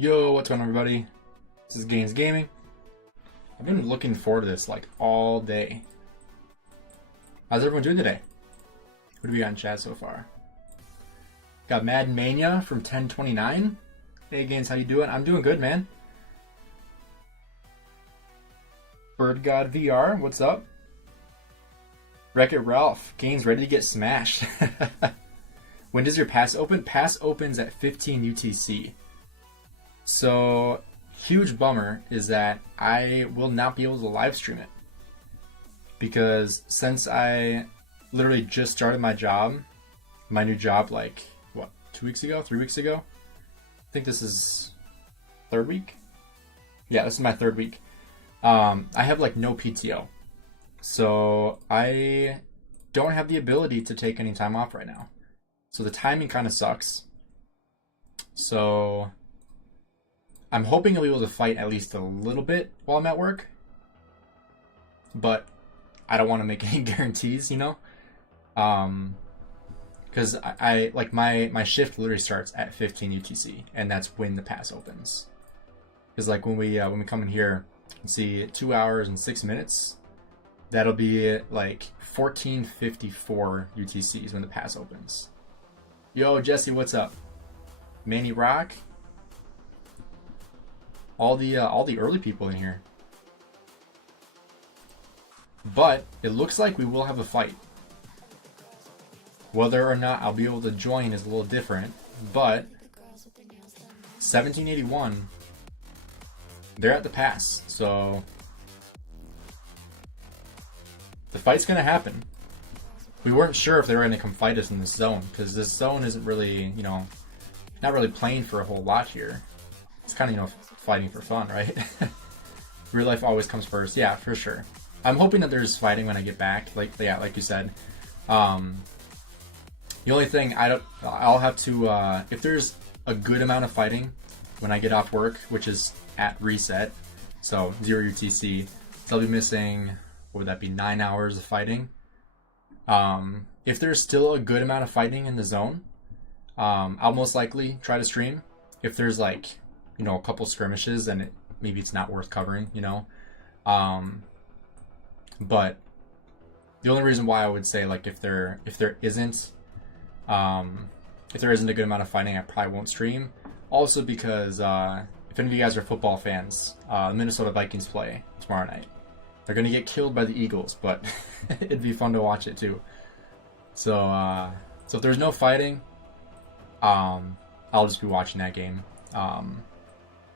Yo, what's going on, everybody? This is Gainz Gaming. I've been looking forward to this like all day. How's everyone doing today? What do we got in chat so far? Got Mad Mania from 1029. Hey Gainz, how you doing? I'm doing good, man. Bird God VR, what's up? Wreck-It Ralph, Gainz ready to get smashed. When does your pass open? Pass opens at 15 UTC. So, huge bummer is that I will not be able to live stream it. Because since I literally just started my new job like, what, 2 weeks ago, 3 weeks ago? I think this is third week? Yeah, this is my third week. I have like no PTO. So I don't have the ability to take any time off right now. So the timing kind of sucks. So I'm hoping I'll be able to fight at least a little bit while I'm at work. But I don't want to make any guarantees, you know? Because I like my shift literally starts at 15 UTC, and that's when the pass opens. Because like when we come in here and see 2 hours and 6 minutes, that'll be like 14:54 UTCs when the pass opens. Yo, Jesse, what's up? Manny Rock. All the early people in here. But it looks like we will have a fight. Whether or not I'll be able to join is a little different, but 1781, they're at the pass, so the fight's gonna happen. We weren't sure if they were gonna come fight us in this zone, because this zone isn't really, you know, not really playing for a whole lot here. It's kind of, you know, fighting for fun, right? Real life always comes first. Yeah, for sure. I'm hoping that there's fighting when I get back, like you said. The only thing I'll have to, if there's a good amount of fighting when I get off work, which is at reset, so 0 UTC, so I'll be missing, what would that be, 9 hours of fighting. If there's still a good amount of fighting in the zone, I'll most likely try to stream. If there's like, you know, a couple skirmishes and maybe it's not worth covering, you know. But the only reason why I would say like if there isn't a good amount of fighting, I probably won't stream. Also because if any of you guys are football fans, the Minnesota Vikings play tomorrow night. They're gonna get killed by the Eagles, but it'd be fun to watch it too. So if there's no fighting, I'll just be watching that game.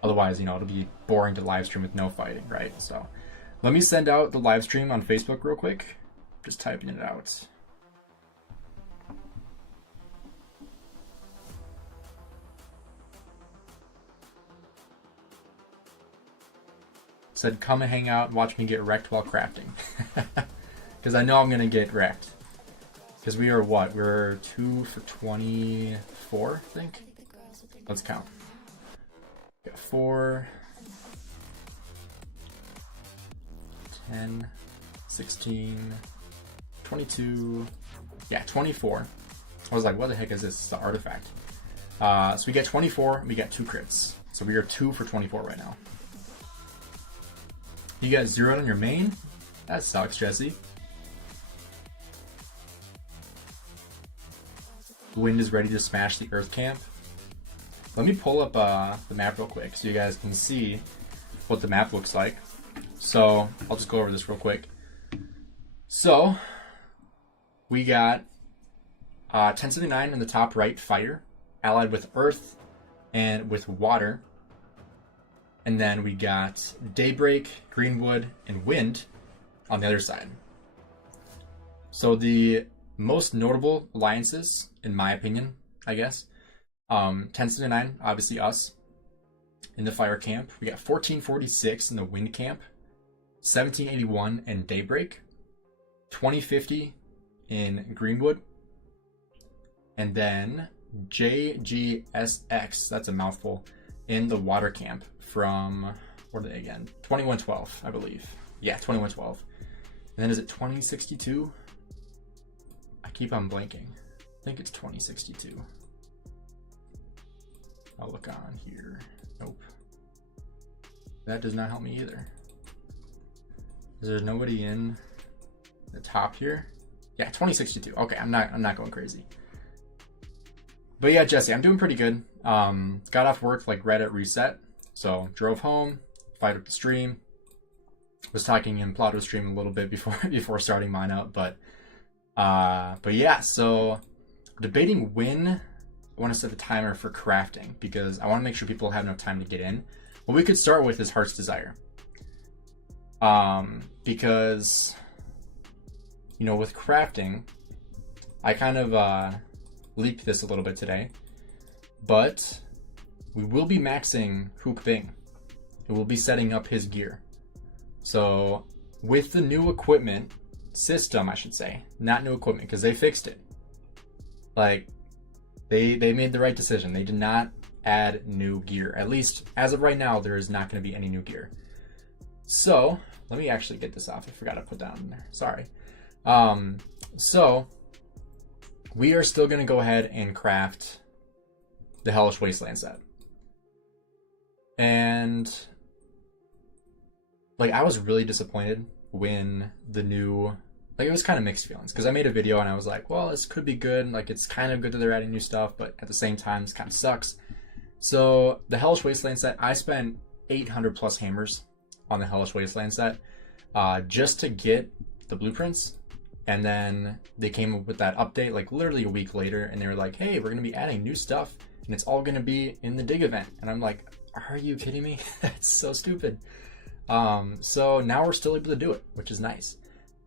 Otherwise, you know, it'll be boring to live stream with no fighting, right? So let me send out the live stream on Facebook real quick. Just typing it out. Said, come and hang out and watch me get wrecked while crafting. Because I know I'm going to get wrecked. Because we are what? We're 2 for 24, I think? Let's count. We got 4, 10, 16, 22, yeah, 24. I was like, what the heck is this? It's the artifact. So we get 24, and we get 2 crits. So we are 2 for 24 right now. You got 0'd on your main? That sucks, Jesse. Wind is ready to smash the earth camp. Let me pull up the map real quick so you guys can see what the map looks like. So I'll just go over this real quick. So we got 1079 in the top right, fire, allied with earth and with water. And then we got daybreak, greenwood, and wind on the other side. So the most notable alliances, in my opinion, I guess, 1079, obviously us, in the fire camp. We got 1446 in the wind camp, 1781 in daybreak, 2050 in greenwood, and then JGSX, that's a mouthful, in the water camp from, what are they again? 2112, I believe. Yeah, 2112. And then is it 2062? I keep on blanking. I think it's 2062. I'll look on here. Nope. That does not help me either. Is there nobody in the top here? Yeah, 2062. Okay, I'm not going crazy. But yeah, Jesse, I'm doing pretty good. Got off work like right at reset. So drove home, fired up the stream. Was talking in Plotto stream a little bit before starting mine up, but yeah, so debating when I want to set the timer for crafting because I want to make sure people have enough time to get in. What we could start with is Heart's Desire. Because, you know, with crafting, I kind of leaped this a little bit today, but we will be maxing Hook Bing. It will be setting up his gear. So with the new equipment system, I should say, not new equipment, because they fixed it. Like, they made the right decision. They did not add new gear. At least as of right now, there is not going to be any new gear. So let me actually get this off. I forgot to put that in there. Sorry. So we are still going to go ahead and craft the Hellish Wasteland set. And like, I was really disappointed when the new, like, it was kind of mixed feelings because I made a video and I was like, well, this could be good. Like, it's kind of good that they're adding new stuff, but at the same time, this kind of sucks. So the Hellish Wasteland set, I spent 800 plus hammers on the Hellish Wasteland set just to get the blueprints. And then they came up with that update like literally a week later, and they were like, hey, we're going to be adding new stuff and it's all going to be in the dig event. And I'm like, are you kidding me? That's so stupid. So now we're still able to do it, which is nice.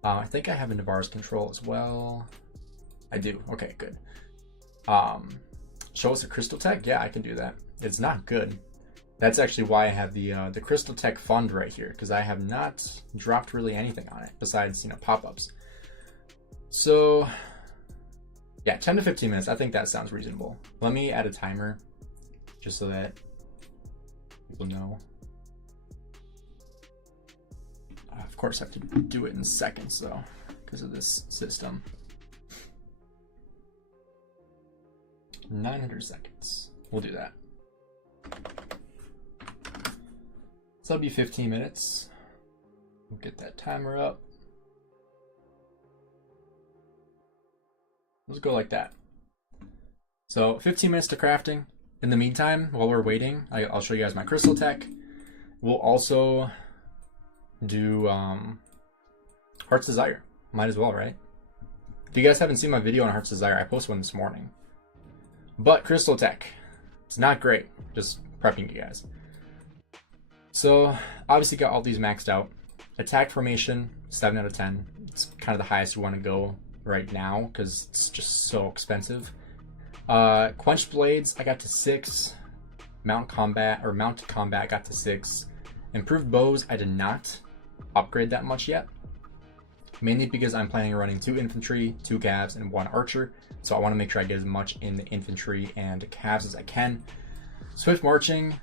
I think I have a Navarre's control as well. I do. Okay, good. Show us a Crystal Tech? Yeah, I can do that. It's not good. That's actually why I have the Crystal Tech fund right here, because I have not dropped really anything on it besides, you know, pop-ups. So yeah, 10 to 15 minutes. I think that sounds reasonable. Let me add a timer just so that people know. Of course, I have to do it in seconds though, because of this system. 900 seconds. We'll do that. So that'll be 15 minutes. We'll get that timer up. Let's go like that. So 15 minutes to crafting. In the meantime, while we're waiting, I'll show you guys my Crystal Tech. We'll also do Heart's Desire. Might as well, right? If you guys haven't seen my video on Heart's Desire, I posted one this morning. But Crystal Tech, it's not great. Just prepping you guys. So obviously got all these maxed out. Attack formation, 7 out of 10. It's kind of the highest you want to go right now because it's just so expensive. Quench Blades, I got to 6. Mounted Combat I got to 6. Improved Bows, I did not upgrade that much yet. Mainly because I'm planning on running 2 infantry, 2 cavs, and 1 archer. So I want to make sure I get as much in the infantry and cavs as I can. Swift Marching,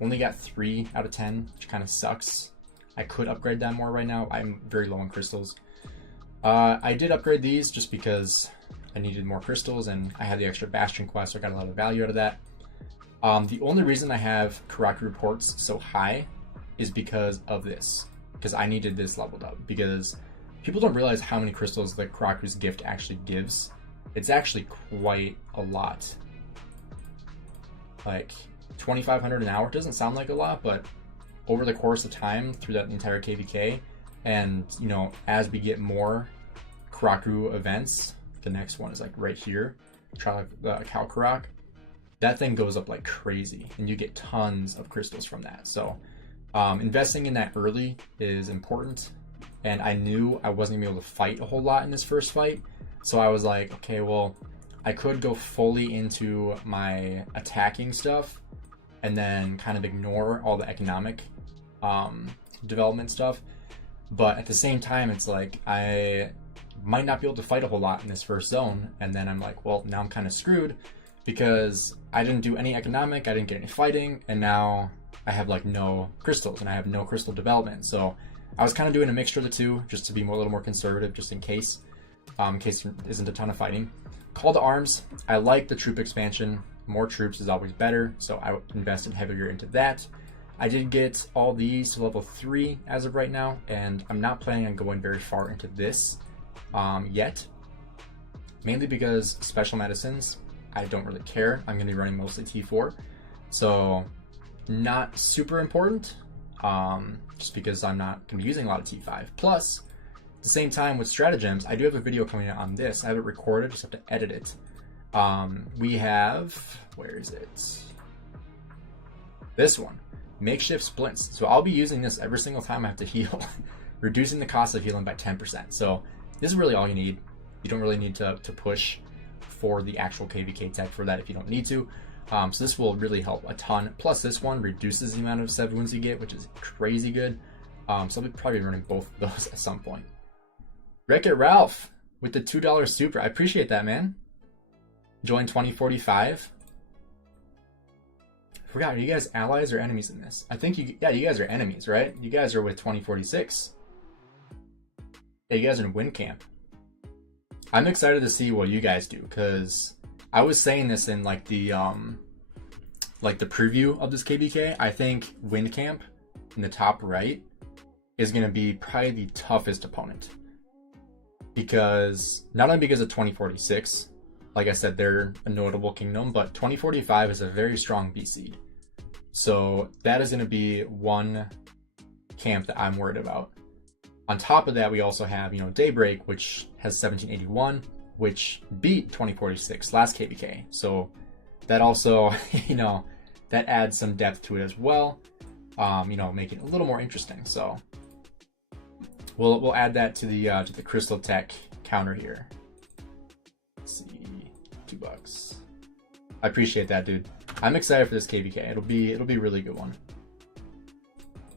only got 3 out of 10, which kind of sucks. I could upgrade that more right now. I'm very low on crystals. I did upgrade these just because I needed more crystals and I had the extra Bastion quest, so I got a lot of value out of that. The only reason I have Karaku reports so high is because of this, because I needed this leveled up, because people don't realize how many crystals the Karaku's gift actually gives. It's actually quite a lot. Like 2,500 an hour doesn't sound like a lot, but over the course of time through that entire KVK, and you know, as we get more Karaku events, the next one is like right here, Kalkarak, that thing goes up like crazy and you get tons of crystals from that. So investing in that early is important, and I knew I wasn't gonna be able to fight a whole lot in this first fight, so I was like, okay, well, I could go fully into my attacking stuff and then kind of ignore all the economic development stuff, but at the same time it's like I might not be able to fight a whole lot in this first zone, and then I'm like, well, now I'm kind of screwed because I didn't do any economic, I didn't get any fighting, and now I have like no crystals and I have no crystal development. So I was kind of doing a mixture of the two just to be a little more conservative, just in case there isn't a ton of fighting. Call to Arms, I like the troop expansion. more troops is always better, so I invested heavier into that. I did get all these to level 3 as of right now, and I'm not planning on going very far into this yet, mainly because special medicines, I don't really care. I'm going to be running mostly T4, so not super important, just because I'm not going to be using a lot of T5. Plus, at the same time with stratagems, I do have a video coming out on this. I have it recorded, just have to edit it. We have, where is it? This one, makeshift splints. So I'll be using this every single time I have to heal, reducing the cost of healing by 10%. So this is really all you need. You don't really need to push for the actual KVK tech for that if you don't need to. So this will really help a ton. Plus this one reduces the amount of 7 wounds you get, which is crazy good. So I'll be probably running both of those at some point. Wreck-It Ralph with the $2 super. I appreciate that, man. Join 2045. I forgot, are you guys allies or enemies in this? I think you guys are enemies, right? You guys are with 2046. Yeah, you guys are in win camp. I'm excited to see what you guys do, because I was saying this in like the preview of this KBK. I think win camp in the top right is going to be probably the toughest opponent, because not only because of 2046, like I said, they're a notable kingdom, but 2045 is a very strong B seed. So that is going to be one camp that I'm worried about. On top of that, we also have, Daybreak, which has 1781, which beat 2046 last KBK. So that also, that adds some depth to it as well. Make it a little more interesting. So we'll add that to the Crystal Tech counter here. Let's see, $2. I appreciate that, dude. I'm excited for this KVK. It'll be a really good one.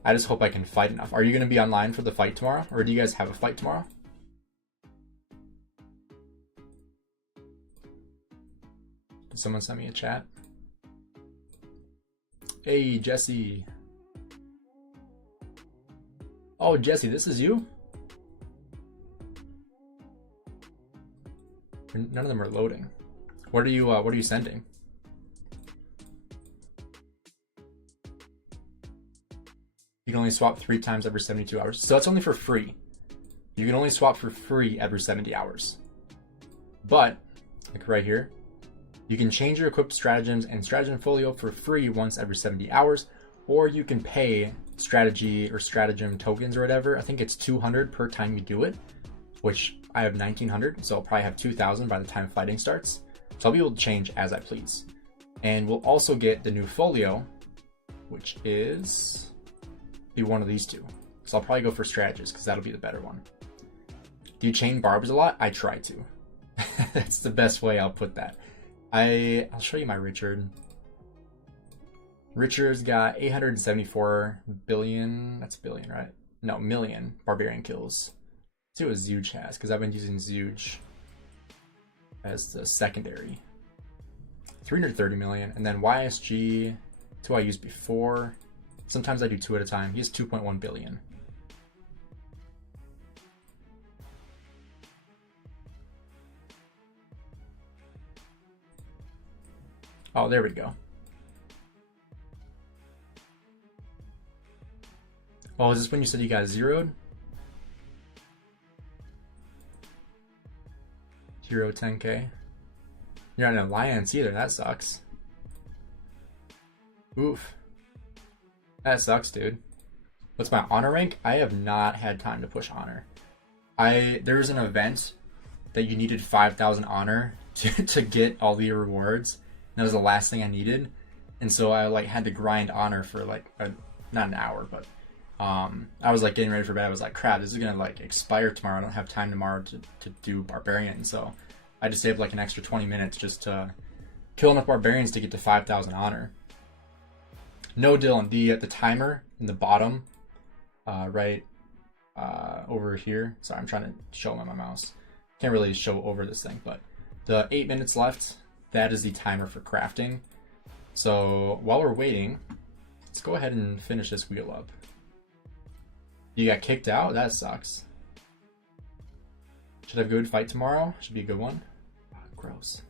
I just hope I can fight enough. Are you going to be online for the fight tomorrow, or do you guys have a fight tomorrow? Did someone send me a chat? Hey, Jesse. Oh, Jesse, this is you? None of them are loading. What are you sending? You can only swap 3 times every 72 hours. So that's only for free. You can only swap for free every 70 hours. But, like right here, you can change your equipped stratagems and stratagem folio for free once every 70 hours, or you can pay strategy or stratagem tokens or whatever. I think it's 200 per time you do it, which I have 1900, so I'll probably have 2000 by the time fighting starts. So I'll be able to change as I please. And we'll also get the new folio, which is be one of these two. So I'll probably go for strategies because that'll be the better one. Do you chain barbs a lot? I try to. That's the best way I'll put that. I'll show you my Richard. Richard's got 874 billion. That's billion, right? No, million barbarian kills. Let's see what Zeuge has, because I've been using Zeuge as the secondary. 330 million. And then YSG, it's who I used before. Sometimes I do 2 at a time. He has 2.1 billion. Oh, there we go. Oh, is this when you said you got zeroed? 10K. You're not in Alliance either. That sucks. Oof. That sucks, dude. What's my honor rank? I have not had time to push honor. There was an event that you needed 5,000 honor to get all the rewards. That was the last thing I needed, and so I had to grind honor for not an hour, but I was getting ready for bed. I was like, crap, this is gonna expire tomorrow. I don't have time tomorrow to do barbarian, so I just saved an extra 20 minutes just to kill enough barbarians to get to 5,000 honor. No, Dylan, the timer in the bottom, right over here. Sorry, I'm trying to show them on my mouse. Can't really show over this thing, but the 8 minutes left. That is the timer for crafting. So while we're waiting, let's go ahead and finish this wheel up. You got kicked out? That sucks. Should have a good fight tomorrow. Should be a good one. Oh, gross.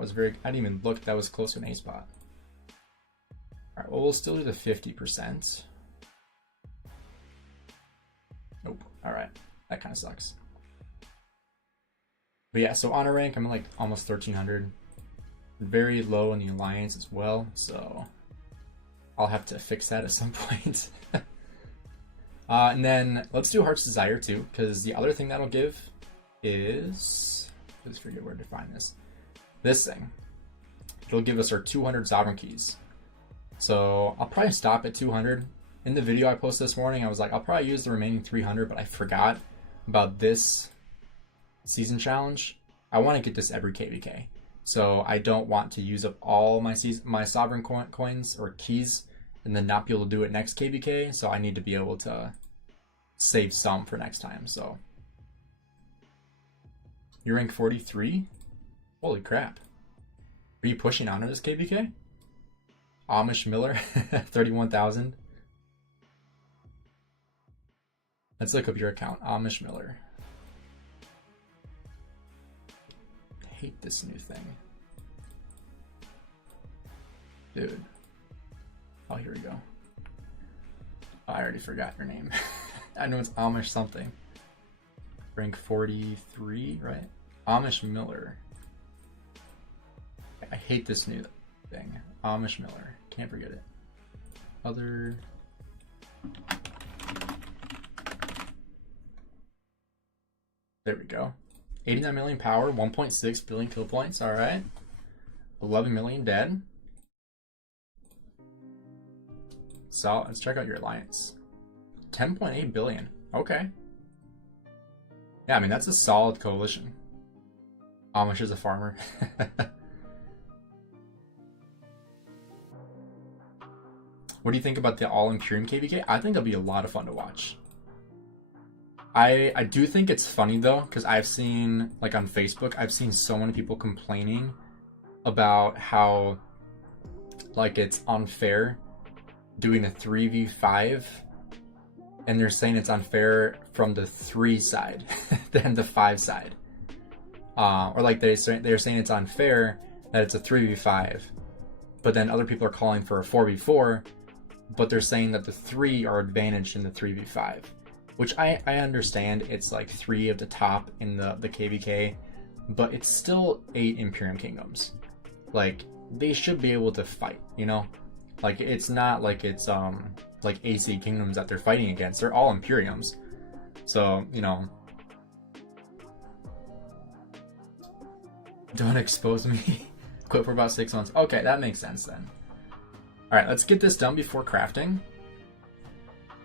I didn't even look. That was close to an A spot. All right, well, we'll still do the 50%. Nope. All right, that kind of sucks. But yeah, so honor rank, I'm at like almost 1300. Very low in the alliance as well, so I'll have to fix that at some point. And then let's do Heart's Desire too, because the other thing that'll give is, I just forget where to find this. This thing. It'll give us our 200 Sovereign Keys. So I'll probably stop at 200. In the video I posted this morning, I was like, I'll probably use the remaining 300, but I forgot about this season challenge. I want to get this every KVK. So I don't want to use up all my Sovereign coins or keys and then not be able to do it next KVK. So I need to be able to save some for next time. So you're rank 43? Holy crap. Are you pushing on this KVK? Amish Miller, 31,000. Let's look up your account, Amish Miller. I hate this new thing. Dude. Oh, here we go. Oh, I already forgot your name. I know it's Amish something. Rank 43, right? Amish Miller. I hate this new thing. Amish Miller. Can't forget it. Other... There we go. 89 million power, 1.6 billion kill points. All right. 11 million dead. So let's check out your alliance. 10.8 billion. Okay. Yeah, I mean, that's a solid coalition. Amish is a farmer. What do you think about the all Imperium KVK? I think that'll be a lot of fun to watch. I do think it's funny though, because I've seen, like on Facebook, I've seen so many people complaining about how like it's unfair doing a 3v5, and they're saying it's unfair from the 3 side than the 5 side. Or like they're saying it's unfair that it's a 3v5, but then other people are calling for a 4v4, but they're saying that the 3 are advantaged in the 3v5. Which I understand, it's like 3 of the top in the KVK, but it's still 8 Imperium Kingdoms. Like, they should be able to fight, you know? Like, it's not like it's like AC Kingdoms that they're fighting against. They're all Imperiums. So, you know. Don't expose me. Quit for about 6 months. Okay, that makes sense then. Alright, let's get this done before crafting.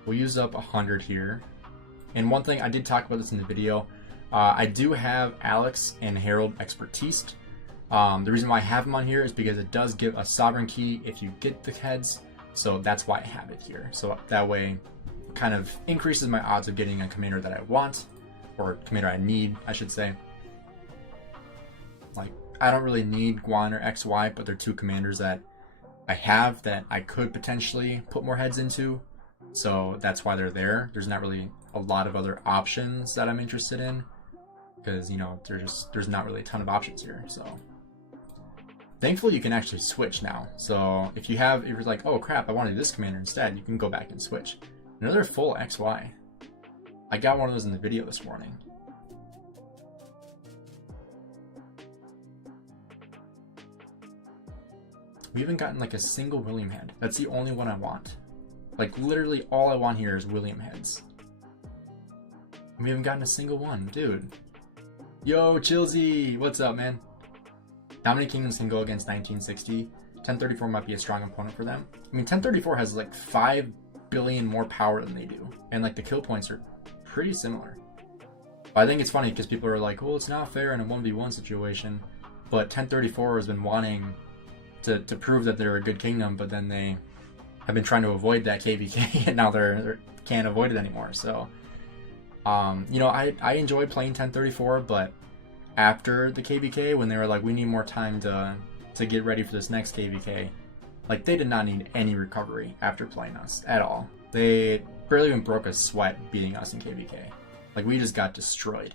We'll use up 100 here. And one thing, I did talk about this in the video, I do have Alex and Harold expertise. The reason why I have them on here is because it does give a sovereign key if you get the heads, so that's why I have it here. So that way, it kind of increases my odds of getting a commander that I want, or commander I need, I should say. Like, I don't really need Guan or XY, but they're 2 commanders that I have that I could potentially put more heads into. So that's why they're there. There's not really a lot of other options that I'm interested in, because, you know, there's not really a ton of options here. So thankfully you can actually switch now. So if you're like, oh crap, I wanted this commander instead, you can go back and switch. Another full XY. I got one of those in the video this morning. We haven't gotten like a single William head. That's the only one I want. Like, literally all I want here is William heads. We haven't gotten a single one, dude. Yo, Chilsey, what's up, man? How many kingdoms can go against 1960? 1034 might be a strong opponent for them. I mean, 1034 has like 5 billion more power than they do, and like the kill points are pretty similar. But I think it's funny because people are like, well, it's not fair in a 1v1 situation, but 1034 has been wanting to prove that they're a good kingdom, but then they have been trying to avoid that KVK, and now they can't avoid it anymore. So, you know, I enjoyed playing 1034, but after the KVK, when they were like, we need more time to get ready for this next KVK, like, they did not need any recovery after playing us at all. They barely even broke a sweat beating us in KVK. Like, we just got destroyed.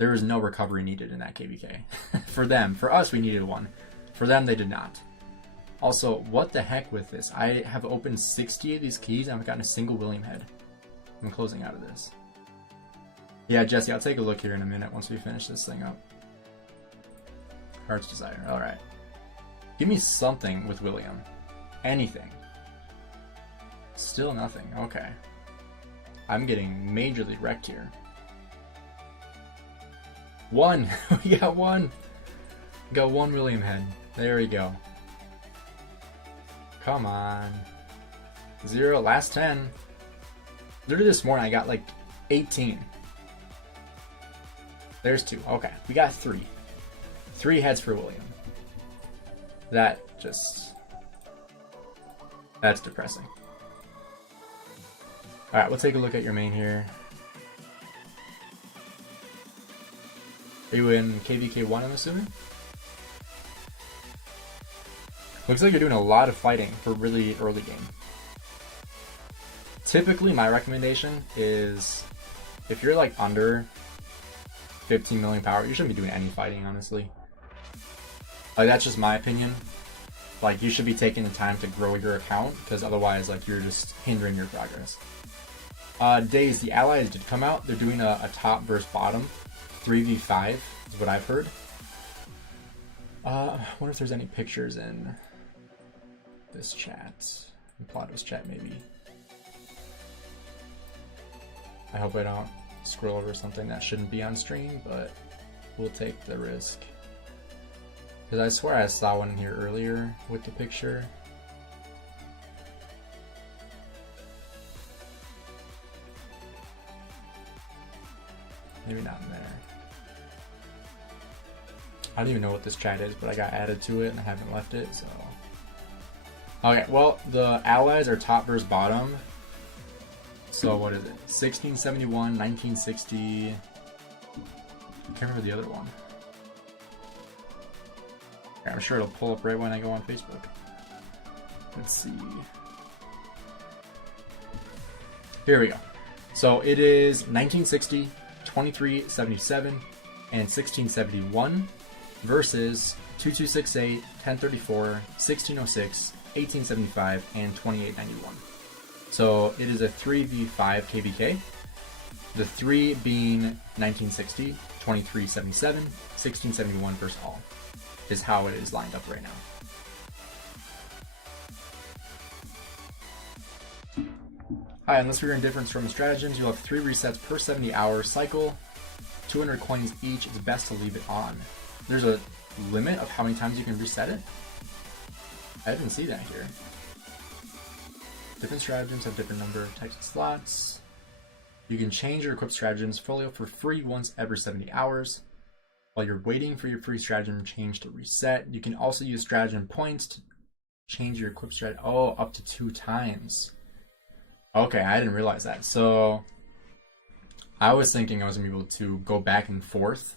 There was no recovery needed in that KVK. For them. For us, we needed one. For them, they did not. Also, what the heck with this? I have opened 60 of these keys and I've gotten a single William head. I'm closing out of this. Yeah, Jesse, I'll take a look here in a minute once we finish this thing up. Heart's Desire. Alright. Give me something with William. Anything. Still nothing. Okay. I'm getting majorly wrecked here. One! We got one! We got one William head. There we go. Come on. 0, last 10. Literally this morning I got like 18. There's 2. Okay, we got 3. 3 heads for William. That just... That's depressing. Alright, we'll take a look at your main here. Are you in KVK1, I'm assuming? Looks like you're doing a lot of fighting for really early game. Typically, my recommendation is if you're like under 15 million power, you shouldn't be doing any fighting, honestly. Like, that's just my opinion. Like, you should be taking the time to grow your account, because otherwise, like, you're just hindering your progress. Days, the allies did come out. They're doing a top versus bottom. 3v5 is what I've heard. I wonder if there's any pictures in this chat. In Plato's chat, maybe. I hope I don't scroll over something that shouldn't be on stream, but we'll take the risk. Because I swear I saw one in here earlier with the picture. Maybe not in there. I don't even know what this chat is, but I got added to it and I haven't left it, so... Okay, well, the allies are top versus bottom. So what is it? 1671, 1960... I can't remember the other one. Okay, I'm sure it'll pull up right when I go on Facebook. Let's see. Here we go. So it is 1960, 2377, and 1671 versus 2268, 1034, 1606, 1875, and 2891. So it is a 3v5 KVK. The 3 being 1960, 2377, 1671 versus all is how it is lined up right now. Hi, unless you're indifferent from stratagems, you'll have 3 resets per 70-hour cycle, 200 coins each. It's best to leave it on. There's a limit of how many times you can reset it? I didn't see that here. Different stratagems have different number of types of slots. You can change your equipped stratagems folio for free once every 70 hours. While you're waiting for your free stratagem change to reset, you can also use stratagem points to change your equipped stratagem. Oh, up to 2 times. Okay, I didn't realize that. So I was thinking I was gonna be able to go back and forth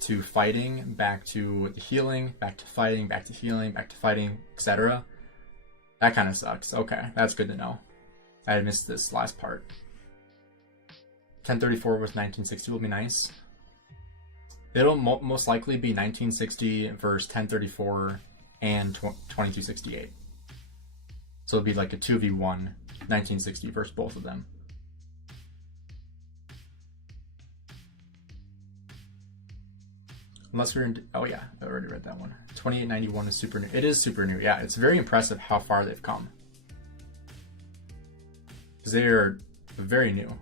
to fighting, back to the healing, back to fighting, back to healing, back to fighting, etc. That kind of sucks. Okay, that's good to know. I had missed this last part. 1034 with 1960 will be nice. It'll most likely be 1960 versus 1034 and 2268. So it'll be like a 2v1, 1960 versus both of them. Unless we're in, oh yeah, I already read that one. 2891 is super new. It is super new. Yeah, it's very impressive how far they've come. Because they are very new.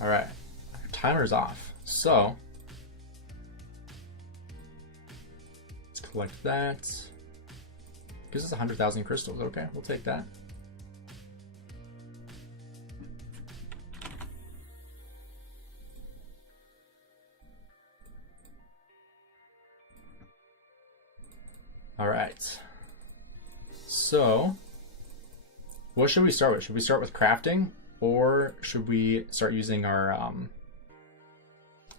All right, timer's off. So let's collect that. Gives us 100,000 crystals. Okay, we'll take that. All right. So What should we start with? Should we start with crafting, or should we start using our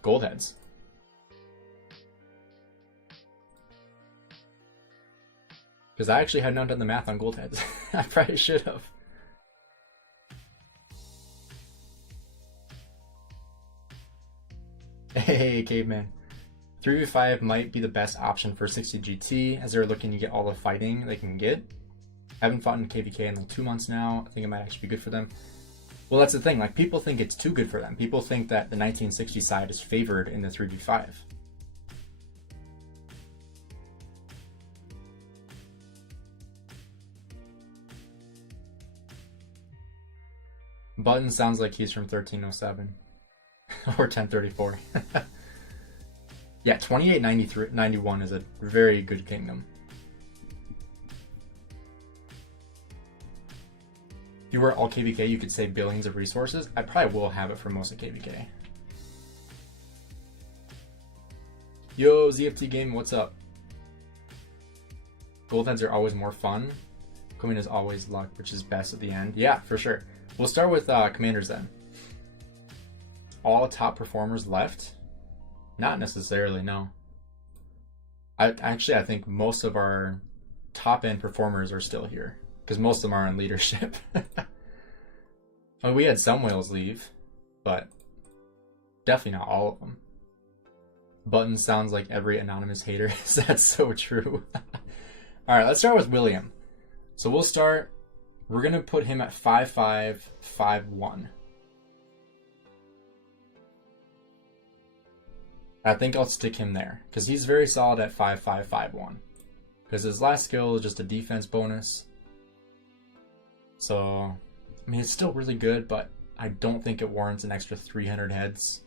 gold heads? Because I actually had not done the math on gold heads. I probably should have. Hey, caveman. 3v5 might be the best option for 60 GT, as they're looking to get all the fighting they can get. I haven't fought in KVK in like 2 months now. I think it might actually be good for them. Well, that's the thing. Like, people think it's too good for them. People think that the 1960 side is favored in the 3v5. Button sounds like he's from 1307 or 1034. Yeah, 2891 is a very good kingdom. If you were all KVK, you could save billions of resources. I probably will have it for most of KVK. Yo, ZFT Game, what's up? Gold heads are always more fun. Queen is always luck, which is best at the end. Yeah, for sure. We'll start with commanders then. All top performers left? Not necessarily, no. I think most of our top end performers are still here, because most of them are in leadership. I mean, we had some whales leave, but definitely not all of them. Button sounds like every anonymous hater. That's so true. All right, let's start with William. So we'll start. We're going to put him at 5551. I think I'll stick him there because he's very solid at 5551. Because his last skill is just a defense bonus. So, I mean, it's still really good, but I don't think it warrants an extra 300 heads.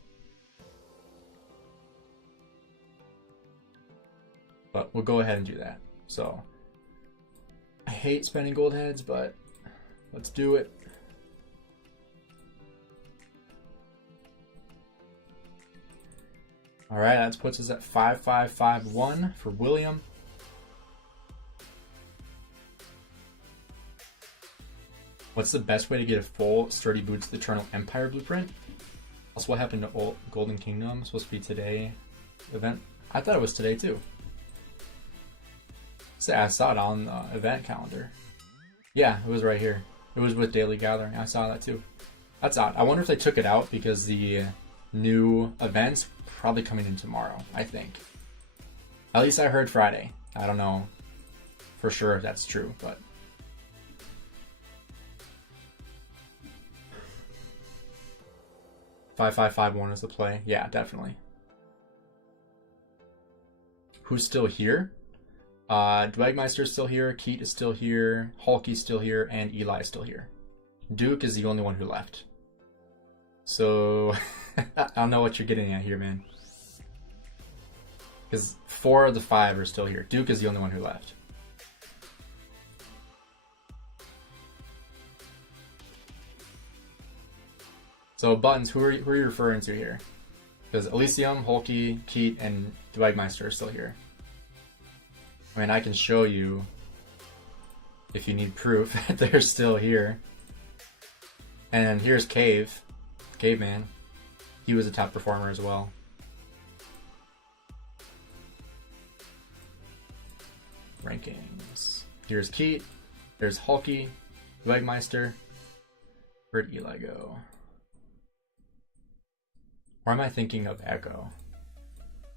But we'll go ahead and do that. So, I hate spending gold heads, but let's do it. All right, that puts us at 5551 for William. What's the best way to get a full Sturdy Boots the Eternal Empire blueprint? Also, what happened to Old Golden Kingdom? Supposed to be today event. I thought it was today too. So I saw it on the event calendar. Yeah, it was right here. It was with Daily Gathering. I saw that too. That's odd. I wonder if they took it out because the new event's probably coming in tomorrow, I think. At least I heard Friday. I don't know for sure if that's true, but... "5551 is the play." Yeah, definitely. Who's still here? Dwagmeister's still here, Keat is still here, Hulky's still here, and Eli is still here. Duke is the only one who left. So, I don't know what you're getting at here, man. Because 4 of the 5 are still here. Duke is the only one who left. So, Buttons, who are you referring to here? Because Elysium, Hulky, Keat, and Dwagmeister are still here. I mean, I can show you if you need proof that they're still here. And here's Caveman. He was a top performer as well. Rankings. Here's Keat. There's Hulky, Dwagmeister. Where'd Eli go? Or am I thinking of Echo?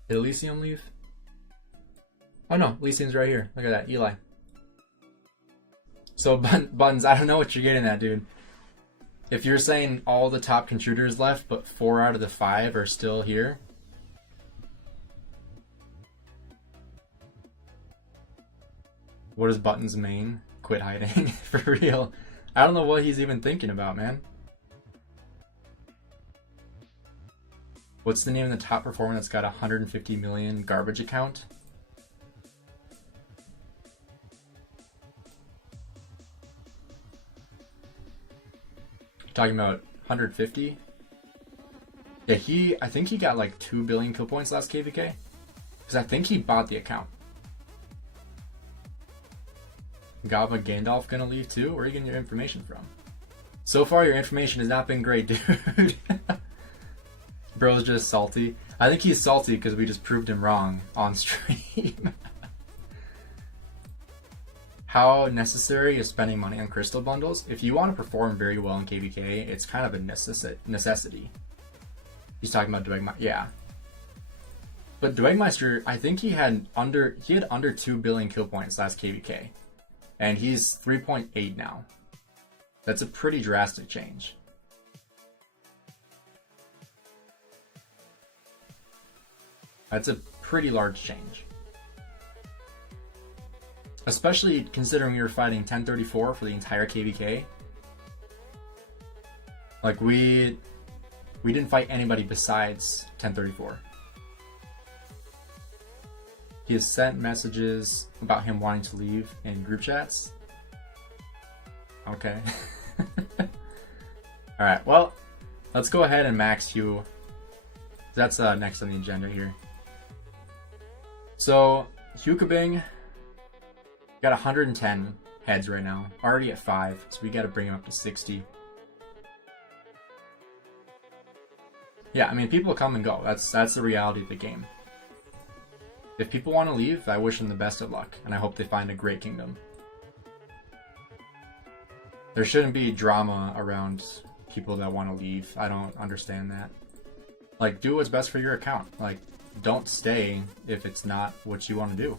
Did Elysium leave? Oh no, Elysium's right here. Look at that, Eli. So Buttons, I don't know what you're getting at, dude. If you're saying all the top contributors left, but 4 out of the 5 are still here. What is Buttons' main? Quit hiding. For real. I don't know what he's even thinking about, man. What's the name of the top performer that's got 150 million garbage account? Talking about 150? Yeah, I think he got like 2 billion kill points last KVK. Because I think he bought the account. Gava Gandalf gonna leave too? Where are you getting your information from? So far, your information has not been great, dude. Bro's just salty. I think he's salty because we just proved him wrong on stream. How necessary is spending money on crystal bundles? If you want to perform very well in KVK, it's kind of a necessity. He's talking about Dwegmeister. Yeah. But Dwegmeister, I think he had under 2 billion kill points last KVK. And he's 3.8 now. That's a pretty drastic change. That's a pretty large change. Especially considering we were fighting 1034 for the entire KVK. Like we didn't fight anybody besides 1034. He has sent messages about him wanting to leave in group chats. Okay. Alright, well, let's go ahead and max Hugh. That's next on the agenda here. So, Hukabing got 110 heads right now. Already at 5, so we gotta bring him up to 60. Yeah, I mean, people come and go. That's the reality of the game. If people want to leave, I wish them the best of luck, and I hope they find a great kingdom. There shouldn't be drama around people that want to leave. I don't understand that. Like, do what's best for your account. Like, don't stay if it's not what you want to do.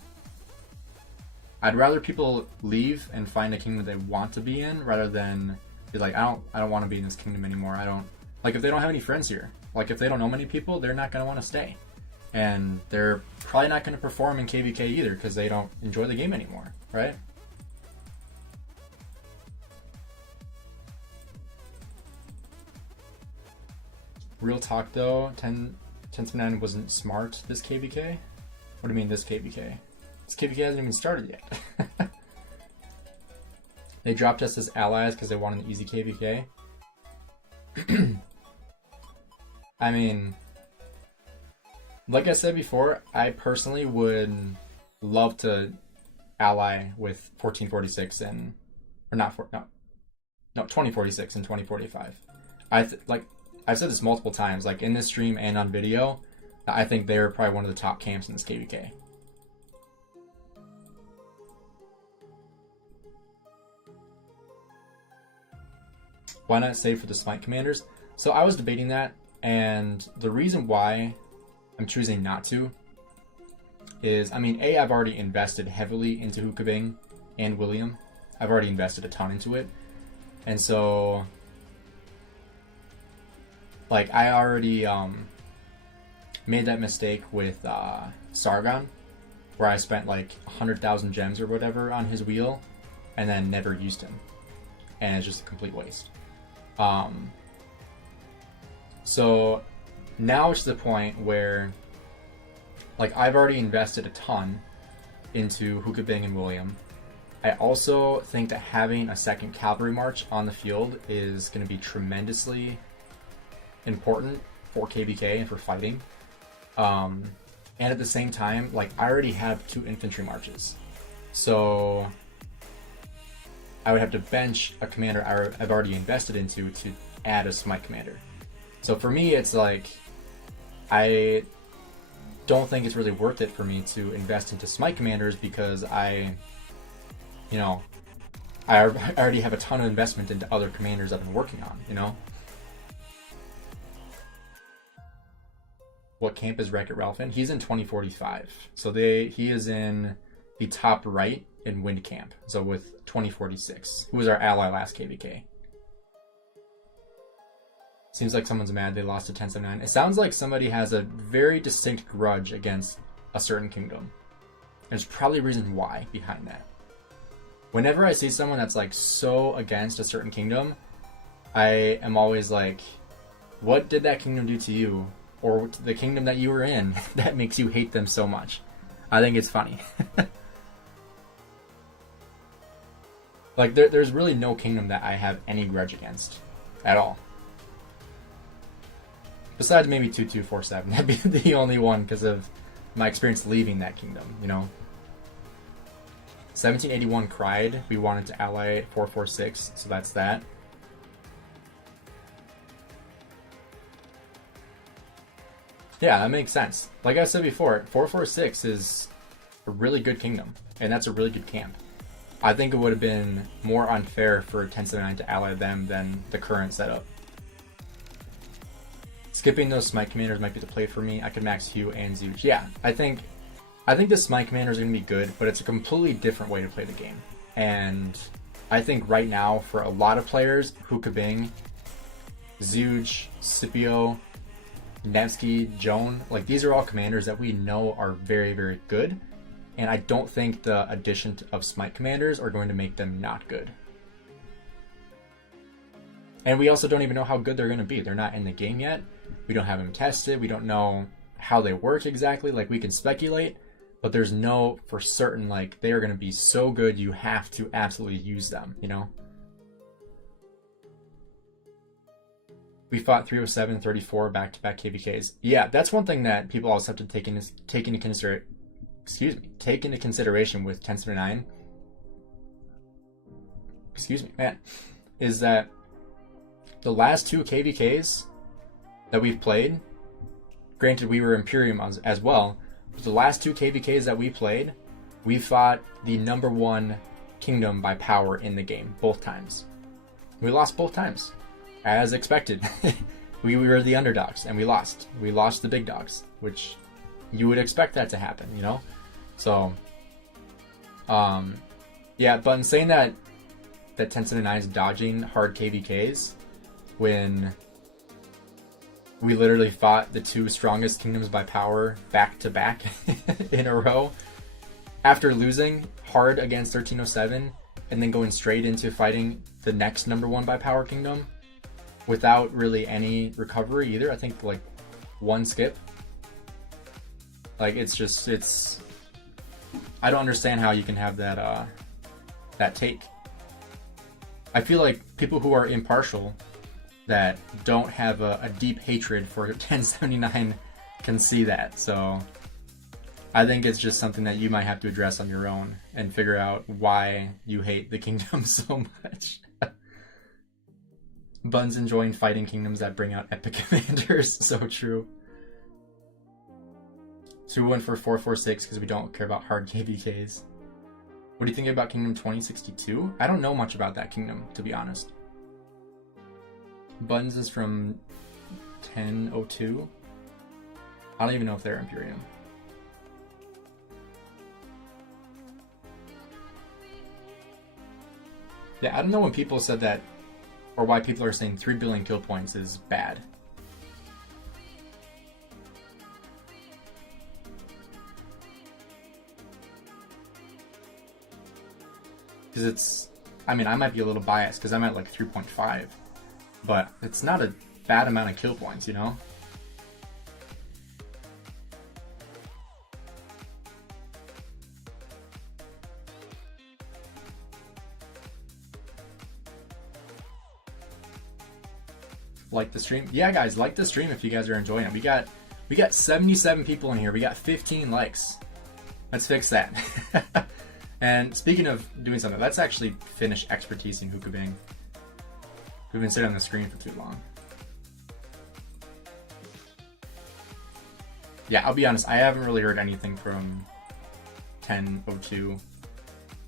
I'd rather people leave and find a kingdom they want to be in rather than be like, I don't want to be in this kingdom anymore. Like, if they don't have any friends here, like if they don't know many people, they're not going to want to stay. And they're probably not going to perform in KVK either because they don't enjoy the game anymore, right? Real talk though, 1079 wasn't smart this KVK. What do you mean this KVK? This KVK hasn't even started yet. They dropped us as allies because they wanted an easy KVK. I mean, like I said before, I personally would love to ally with 1446 and, or not, 2046 and 2045. I've said this multiple times, like in this stream and on video, I think they're probably one of the top camps in this KVK. Why not save for the Smite Commanders? So I was debating that, and the reason why I'm choosing not to is, I mean, I've already invested heavily into Hukabing and William. I've already invested a ton into it. And so, like, I already made that mistake with Sargon, where I spent like 100,000 gems or whatever on his wheel, and then never used him. And it's just a complete waste. So now it's the point where, like, I've already invested a ton into Hukabing and William. I also think that having a second cavalry march on the field is going to be tremendously important for KVK and for fighting. And at the same time, like, I already have 2 infantry marches. So I would have to bench a commander I've already invested into to add a Smite commander. So for me, it's like, I don't think it's really worth it for me to invest into Smite commanders because I already have a ton of investment into other commanders I've been working on, you know? What camp is Wreck-It Ralph in? He's in 2045. So he is in the top right in Wind Camp. So with 2046, who was our ally last KVK. Seems like someone's mad they lost to 1079. It sounds like somebody has a very distinct grudge against a certain kingdom. There's probably a reason why behind that. Whenever I see someone that's like so against a certain kingdom, I am always like, what did that kingdom do to you? Or the kingdom that you were in that makes you hate them so much? I think it's funny. Like, there's really no kingdom that I have any grudge against at all. Besides maybe 2247. That'd be the only one because of my experience leaving that kingdom, you know? 1781 cried. We wanted to ally 446, so that's that. Yeah, that makes sense. Like I said before, 446 is a really good kingdom, and that's a really good camp. I think it would have been more unfair for 1079 to ally them than the current setup. Skipping those Smite Commanders might be the play for me. I could max Hugh and Zooch. Yeah, I think the Smite Commanders are going to be good, but it's a completely different way to play the game. And I think right now, for a lot of players, Hukabing, Zooch, Scipio, Nevsky, Joan, like these are all commanders that we know are very, very good. And I don't think the addition of Smite Commanders are going to make them not good. And we also don't even know how good they're going to be. They're not in the game yet. We don't have them tested. We don't know how they work exactly. Like, we can speculate, but there's no for certain, like, they are going to be so good you have to absolutely use them, you know? We fought 307, 34 back-to-back KVKs. Yeah, that's one thing that people also have to take into consideration with 1079. Is that the last 2 KVKs that we've played, granted we were Imperium as well, but the last 2 KVKs that we played, we fought the #1 kingdom by power in the game, both times. We lost both times, as expected. we were the underdogs, and we lost. We lost the big dogs, which you would expect that to happen, you know? So, yeah, but in saying that 1079 is dodging hard KVKs, when we literally fought the 2 strongest kingdoms by power back to back in a row after losing hard against 1307 and then going straight into fighting the next #1 by power kingdom without really any recovery either. I think like 1 skip. Like, it's I don't understand how you can have that that take. I feel like people who are impartial, that don't have a deep hatred for 1079, can see that. So I think it's just something that you might have to address on your own and figure out why you hate the kingdom so much. Buns enjoying fighting kingdoms that bring out epic commanders. So true. So we went for 446 because we don't care about hard KVKs. What do you think about Kingdom 2062? I don't know much about that kingdom, to be honest. Buns is from 1002. I don't even know if they're Imperium. Yeah, I don't know when people said that, or why people are saying 3 billion kill points is bad. Because it's, I mean, I might be a little biased because I'm at like 3.5, but it's not a bad amount of kill points, you know? Like the stream? Yeah, guys, like the stream if you guys are enjoying it. We got 77 people in here. We got 15 likes. Let's fix that. And speaking of doing something, let's actually finish expertise in Hukabing. We've been sitting on the screen for too long. Yeah, I'll be honest, I haven't really heard anything from 1002.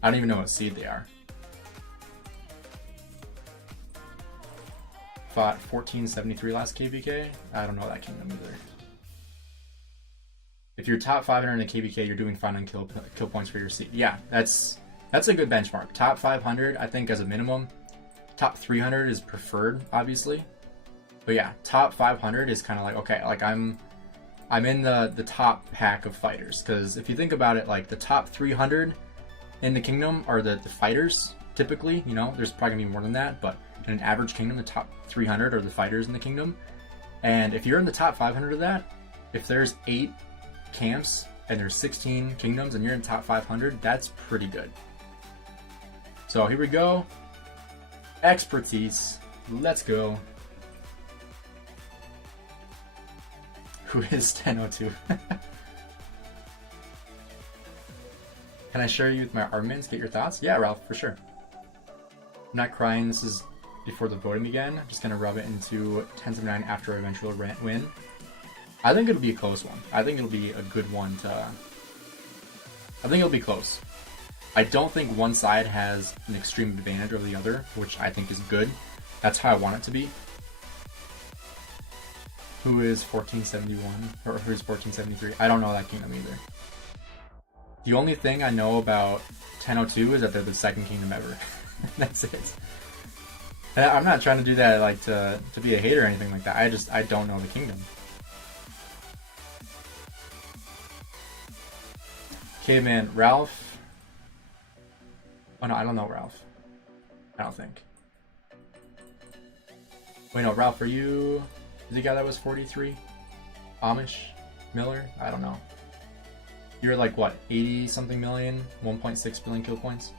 I don't even know what seed they are. Fought 1473 last KVK. I don't know that kingdom either. If you're top 500 in the KVK, you're doing fine on kill points for your seed. Yeah, that's a good benchmark. Top 500, I think, as a minimum. Top 300 is preferred, obviously. But yeah, top 500 is kind of like, okay, like I'm in the top pack of fighters. Because if you think about it, like the top 300 in the kingdom are the fighters, typically. You know, there's probably gonna be more than that, but in an average kingdom, the top 300 are the fighters in the kingdom. And if you're in the top 500 of that, if there's 8 camps and there's 16 kingdoms and you're in top 500, that's pretty good. So here we go. Expertise. Let's go. Who is 1002? Can I share you with my arguments? Get your thoughts? Yeah, Ralph, for sure. I'm not crying. This is before the voting began. I'm just gonna rub it into 10 to 9 after our eventual win. I think it'll be a close one. I think it'll be a good one to... I think it'll be close. I don't think one side has an extreme advantage over the other, which I think is good. That's how I want it to be. Who is 1471? Or who's 1473? I don't know that kingdom either. The only thing I know about 1002 is that they're the second kingdom ever. That's it. And I'm not trying to do that like to be a hater or anything like that. I don't know the kingdom. Okay, man, Ralph. Oh no, I don't know Ralph. I don't think. Wait, no, Ralph, are you the guy that was 43? Amish? Miller? I don't know. You're like what, 80 something million? 1.6 billion kill points?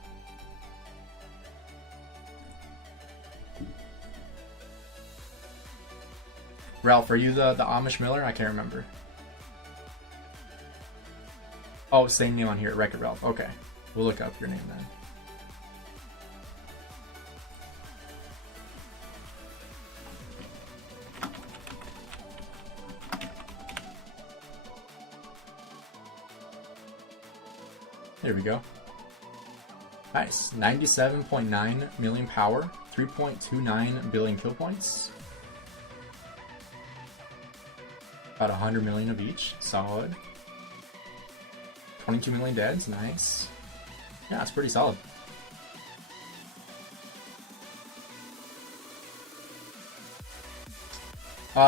Ralph, are you the Amish Miller? I can't remember. Oh, same name on here, Wreck-It Ralph. Okay, we'll look up your name then. There we go. Nice. 97.9 million power, 3.29 billion kill points. About 100 million of each. Solid. 22 million deads. Nice. Yeah, it's pretty solid.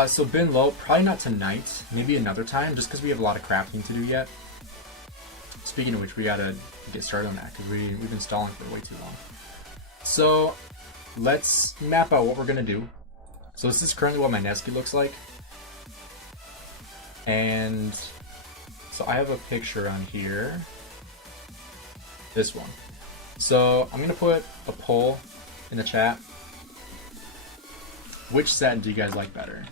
So bin low, probably not tonight. Maybe another time, just because we have a lot of crafting to do yet. Speaking of which, we gotta get started on that because we've been stalling for way too long. So let's map out what we're gonna do. So this is currently what my Nesky looks like. And so I have a picture on here. This one. So I'm gonna put a poll in the chat. Which set do you guys like better?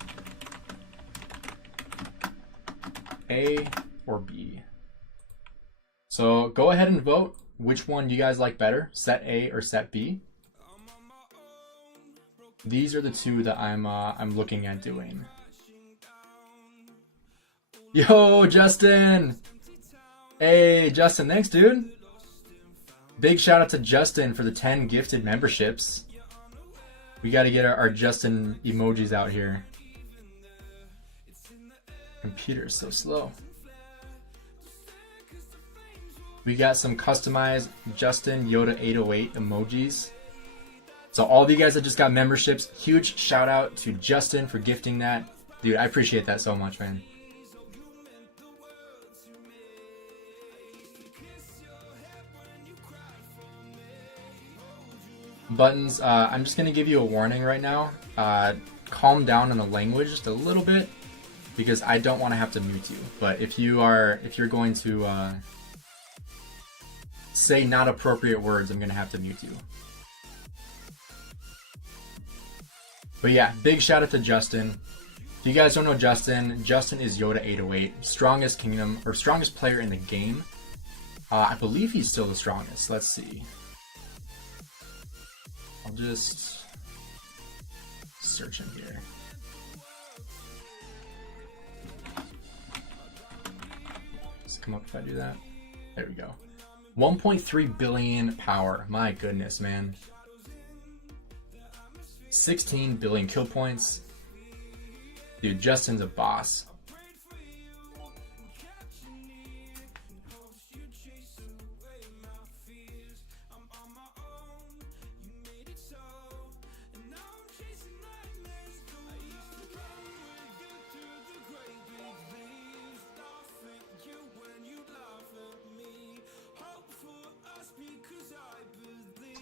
A or B? So go ahead and vote which one you guys like better, set A or set B. These are the two that I'm looking at doing. Yo, Justin! Hey, Justin, thanks, dude. Big shout out to Justin for the 10 gifted memberships. We got to get our Justin emojis out here. Computer's so slow. We got some customized Justin Yoda 808 emojis. So all of you guys that just got memberships, huge shout out to Justin for gifting that. Dude, I appreciate that so much, man. Buttons, I'm just gonna give you a warning right now. Calm down on the language just a little bit because I don't want to have to mute you. But if you're going to say not appropriate words, I'm gonna have to mute you. But yeah, big shout out to Justin. If you guys don't know Justin, Justin is Yoda 808, strongest kingdom or strongest player in the game. I believe he's still the strongest. Let's see. I'll just search him here. Does it come up if I do that? There we go. 1.3 billion power. My goodness, man. 16 billion kill points. Dude, Justin's a boss.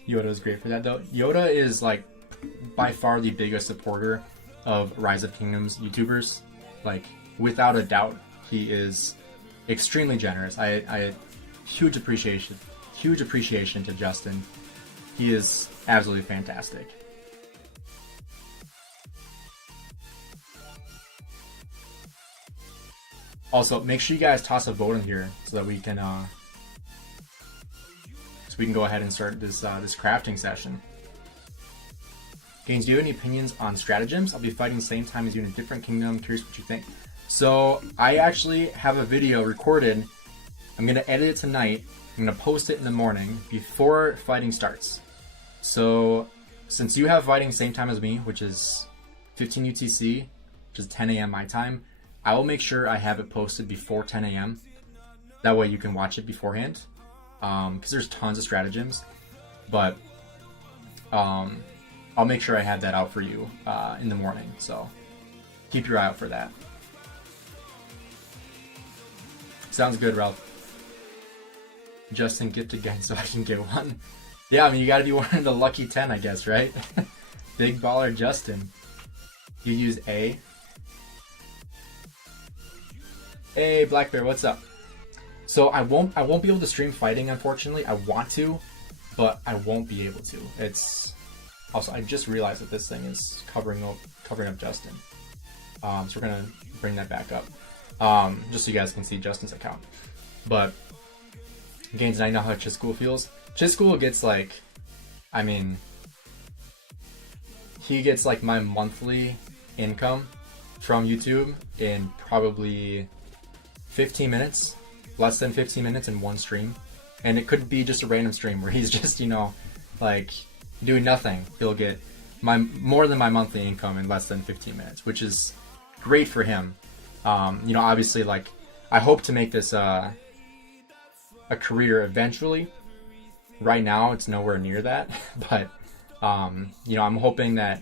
Yoda is great for that though. Yoda is like by far the biggest supporter of Rise of Kingdoms YouTubers. Like without a doubt, he is extremely generous. I huge appreciation to Justin. He is absolutely fantastic. Also, make sure you guys toss a vote in here so that we can we can go ahead and start this this crafting session. Gainz, do you have any opinions on stratagems? I'll be fighting the same time as you in a different kingdom. I'm curious what you think. So I actually have a video recorded. I'm gonna edit it tonight. I'm gonna post it in the morning before fighting starts. So since you have fighting same time as me, which is 15 UTC, which is 10 a.m. my time, I will make sure I have it posted before 10 a.m. That way you can watch it beforehand. Because there's tons of stratagems, but I'll make sure I have that out for you in the morning. So keep your eye out for that. Sounds good, Ralph. Justin, gift again so I can get one. Yeah, I mean, you gotta be one of the lucky 10, I guess, right? Big baller Justin. You use A. Hey, Black Bear, what's up? So I won't be able to stream fighting, unfortunately. I want to, but I won't be able to. It's also, I just realized that this thing is covering up Justin. So we're gonna bring that back up, just so you guys can see Justin's account. But Gainz, and I know how chisgule feels. Chisgule gets like, I mean, he gets like my monthly income from YouTube in probably 15 minutes, less than 15 minutes in one stream. And it could be just a random stream where he's just, you know, like doing nothing. He'll get more than my monthly income in less than 15 minutes, which is great for him. You know, obviously, like, I hope to make this a career eventually. Right now, it's nowhere near that, but you know, I'm hoping that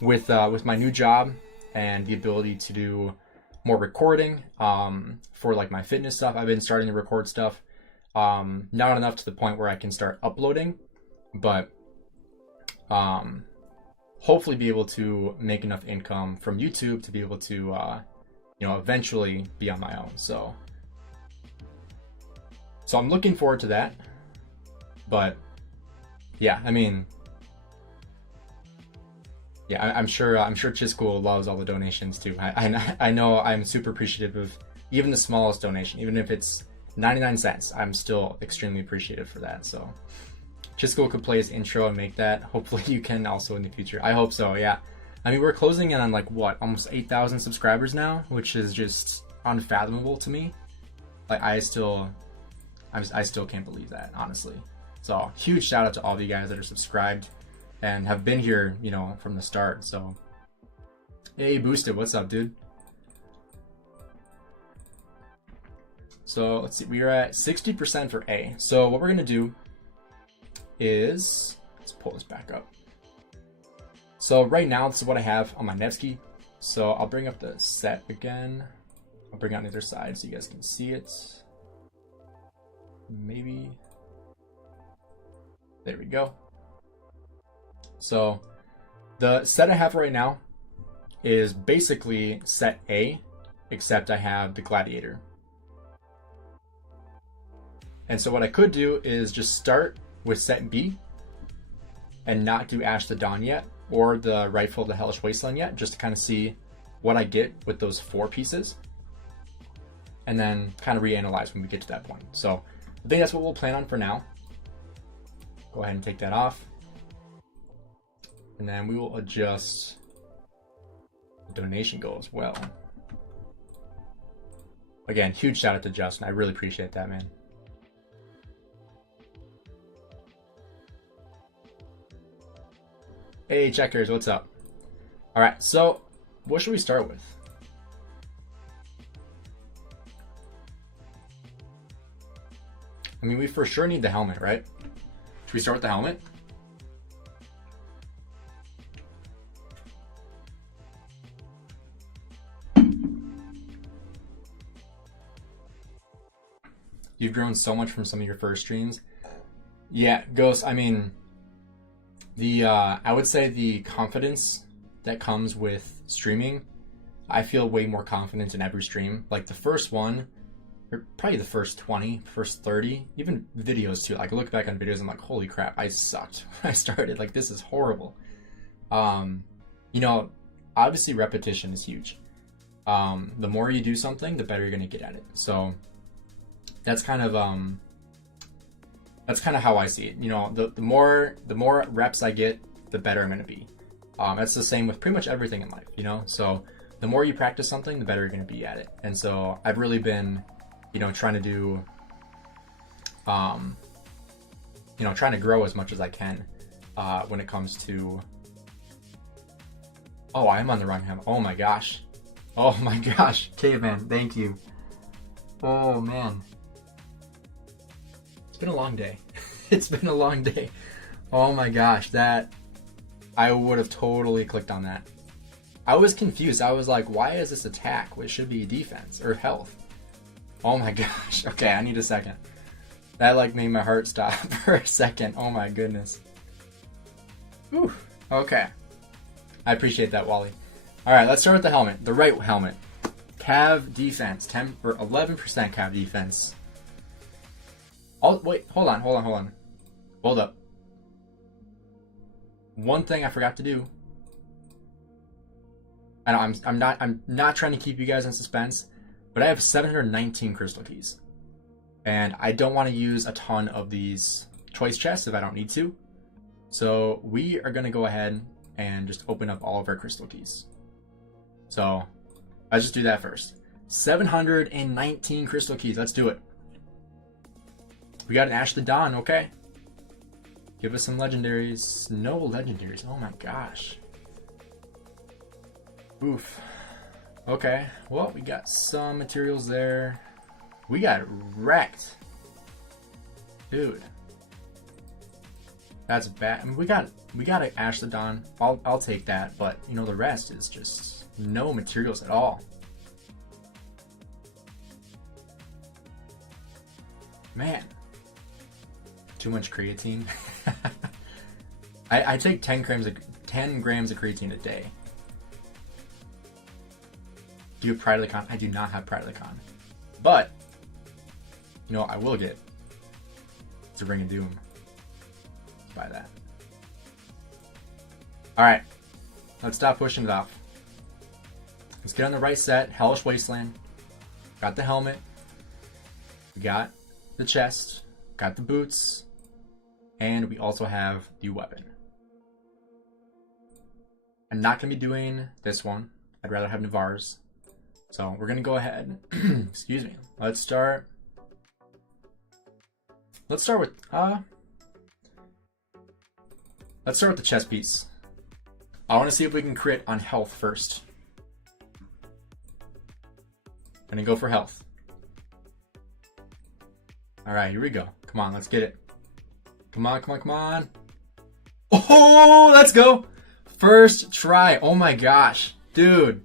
with my new job and the ability to do more recording for like my fitness stuff, I've been starting to record stuff. Not enough to the point where I can start uploading, but hopefully be able to make enough income from YouTube to be able to you know, eventually be on my own. So I'm looking forward to that. But yeah, I mean, yeah, I'm sure chisgule loves all the donations too. I know I'm super appreciative of even the smallest donation, even if it's 99 cents. I'm still extremely appreciative for that. So chisgule could play his intro and make that. Hopefully you can also in the future. I hope so. Yeah, I mean, we're closing in on like what, almost 8,000 subscribers now, which is just unfathomable to me. Like I still can't believe that, honestly. So huge shout out to all of you guys that are subscribed and have been here, you know, from the start. So hey, Boosted, what's up, dude? So let's see, we are at 60% for A. So what we're gonna do is, let's pull this back up. So right now, this is what I have on my Nevsky. So I'll bring up the set again. I'll bring it on the other side so you guys can see it. Maybe. There we go. So the set I have right now is basically set A, except I have the gladiator. And so what I could do is just start with set B and not do Ash the Dawn yet, or the Rifle of the Hellish Wasteland yet, just to kind of see what I get with those 4 pieces. And then kind of reanalyze when we get to that point. So I think that's what we'll plan on for now. Go ahead and take that off. And then we will adjust the donation goal as well. Again, huge shout out to Justin. I really appreciate that, man. Hey, checkers, what's up? All right, so what should we start with? I mean, we for sure need the helmet, right? Should we start with the helmet? You've grown so much from some of your first streams. Yeah, Ghost, I mean, I would say the confidence that comes with streaming, I feel way more confident in every stream. Like the first one, or probably the first 20, first 30, even videos too. Like I look back on videos, I'm like, holy crap, I sucked when I started. Like this is horrible. You know, obviously repetition is huge. The more you do something, the better you're gonna get at it. So that's kind of That's kind of how I see it. You know, the more reps I get, the better I'm going to be. That's the same with pretty much everything in life, you know? So the more you practice something, the better you're going to be at it. And so I've really been, you know, trying to do, you know, trying to grow as much as I can when it comes to... Oh, I am on the wrong helmet. Oh my gosh. Oh my gosh. Caveman, thank you. Oh man. It's been a long day. It's been a long day. Oh my gosh, that... I would have totally clicked on that. I was confused. I was like, why is this attack? Well, it should be defense or health. Oh my gosh. Okay, I need a second. That like made my heart stop for a second. Oh my goodness. Whew. Okay. I appreciate that, Wally. All right, let's start with the helmet. The right helmet. Cav defense. 10 or 11% cav defense. Oh, wait, hold on. Hold up. One thing I forgot to do. I know I'm not trying to keep you guys in suspense, but I have 719 crystal keys. And I don't want to use a ton of these choice chests if I don't need to. So we are going to go ahead and just open up all of our crystal keys. So let's just do that first. 719 crystal keys. Let's do it. We got an Ashley Dawn, okay. Give us some legendaries. No legendaries. Oh my gosh. Oof. Okay. Well, we got some materials there. We got wrecked. Dude. That's bad. I mean, we got an Ashley Dawn. I'll take that, but you know the rest is just no materials at all. Man. Too much creatine. I take 10 grams of creatine a day. Do you have Pride of the Con? I do not have Pride of the Con. But, you know, I will get. It's a Ring of Doom. Let's buy that. Alright. Let's stop pushing it off. Let's get on the right set. Hellish Wasteland. Got the helmet. We got the chest. Got the boots. And we also have the weapon. I'm not going to be doing this one. I'd rather have Navarre's. So we're going to go ahead. Excuse me. Let's start with the chest piece. I want to see if we can crit on health first. Gonna go for health. Alright, here we go. Come on, let's get it. Come on. Oh, let's go! First try. Oh my gosh. Dude.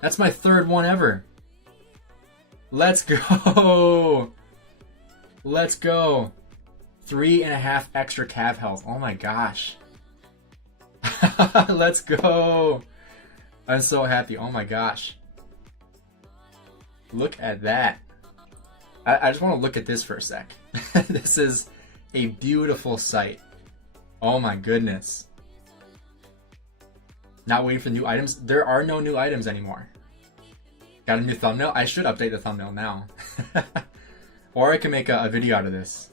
That's my third one ever. Let's go. Let's go. 3.5 extra cav health. Oh my gosh. Let's go. I'm so happy. Oh my gosh. Look at that. I just want to look at this for a sec. This is a beautiful sight. Oh my goodness. Not waiting for new items. There are no new items anymore. Got a new thumbnail? I should update the thumbnail now. Or I can make a video out of this.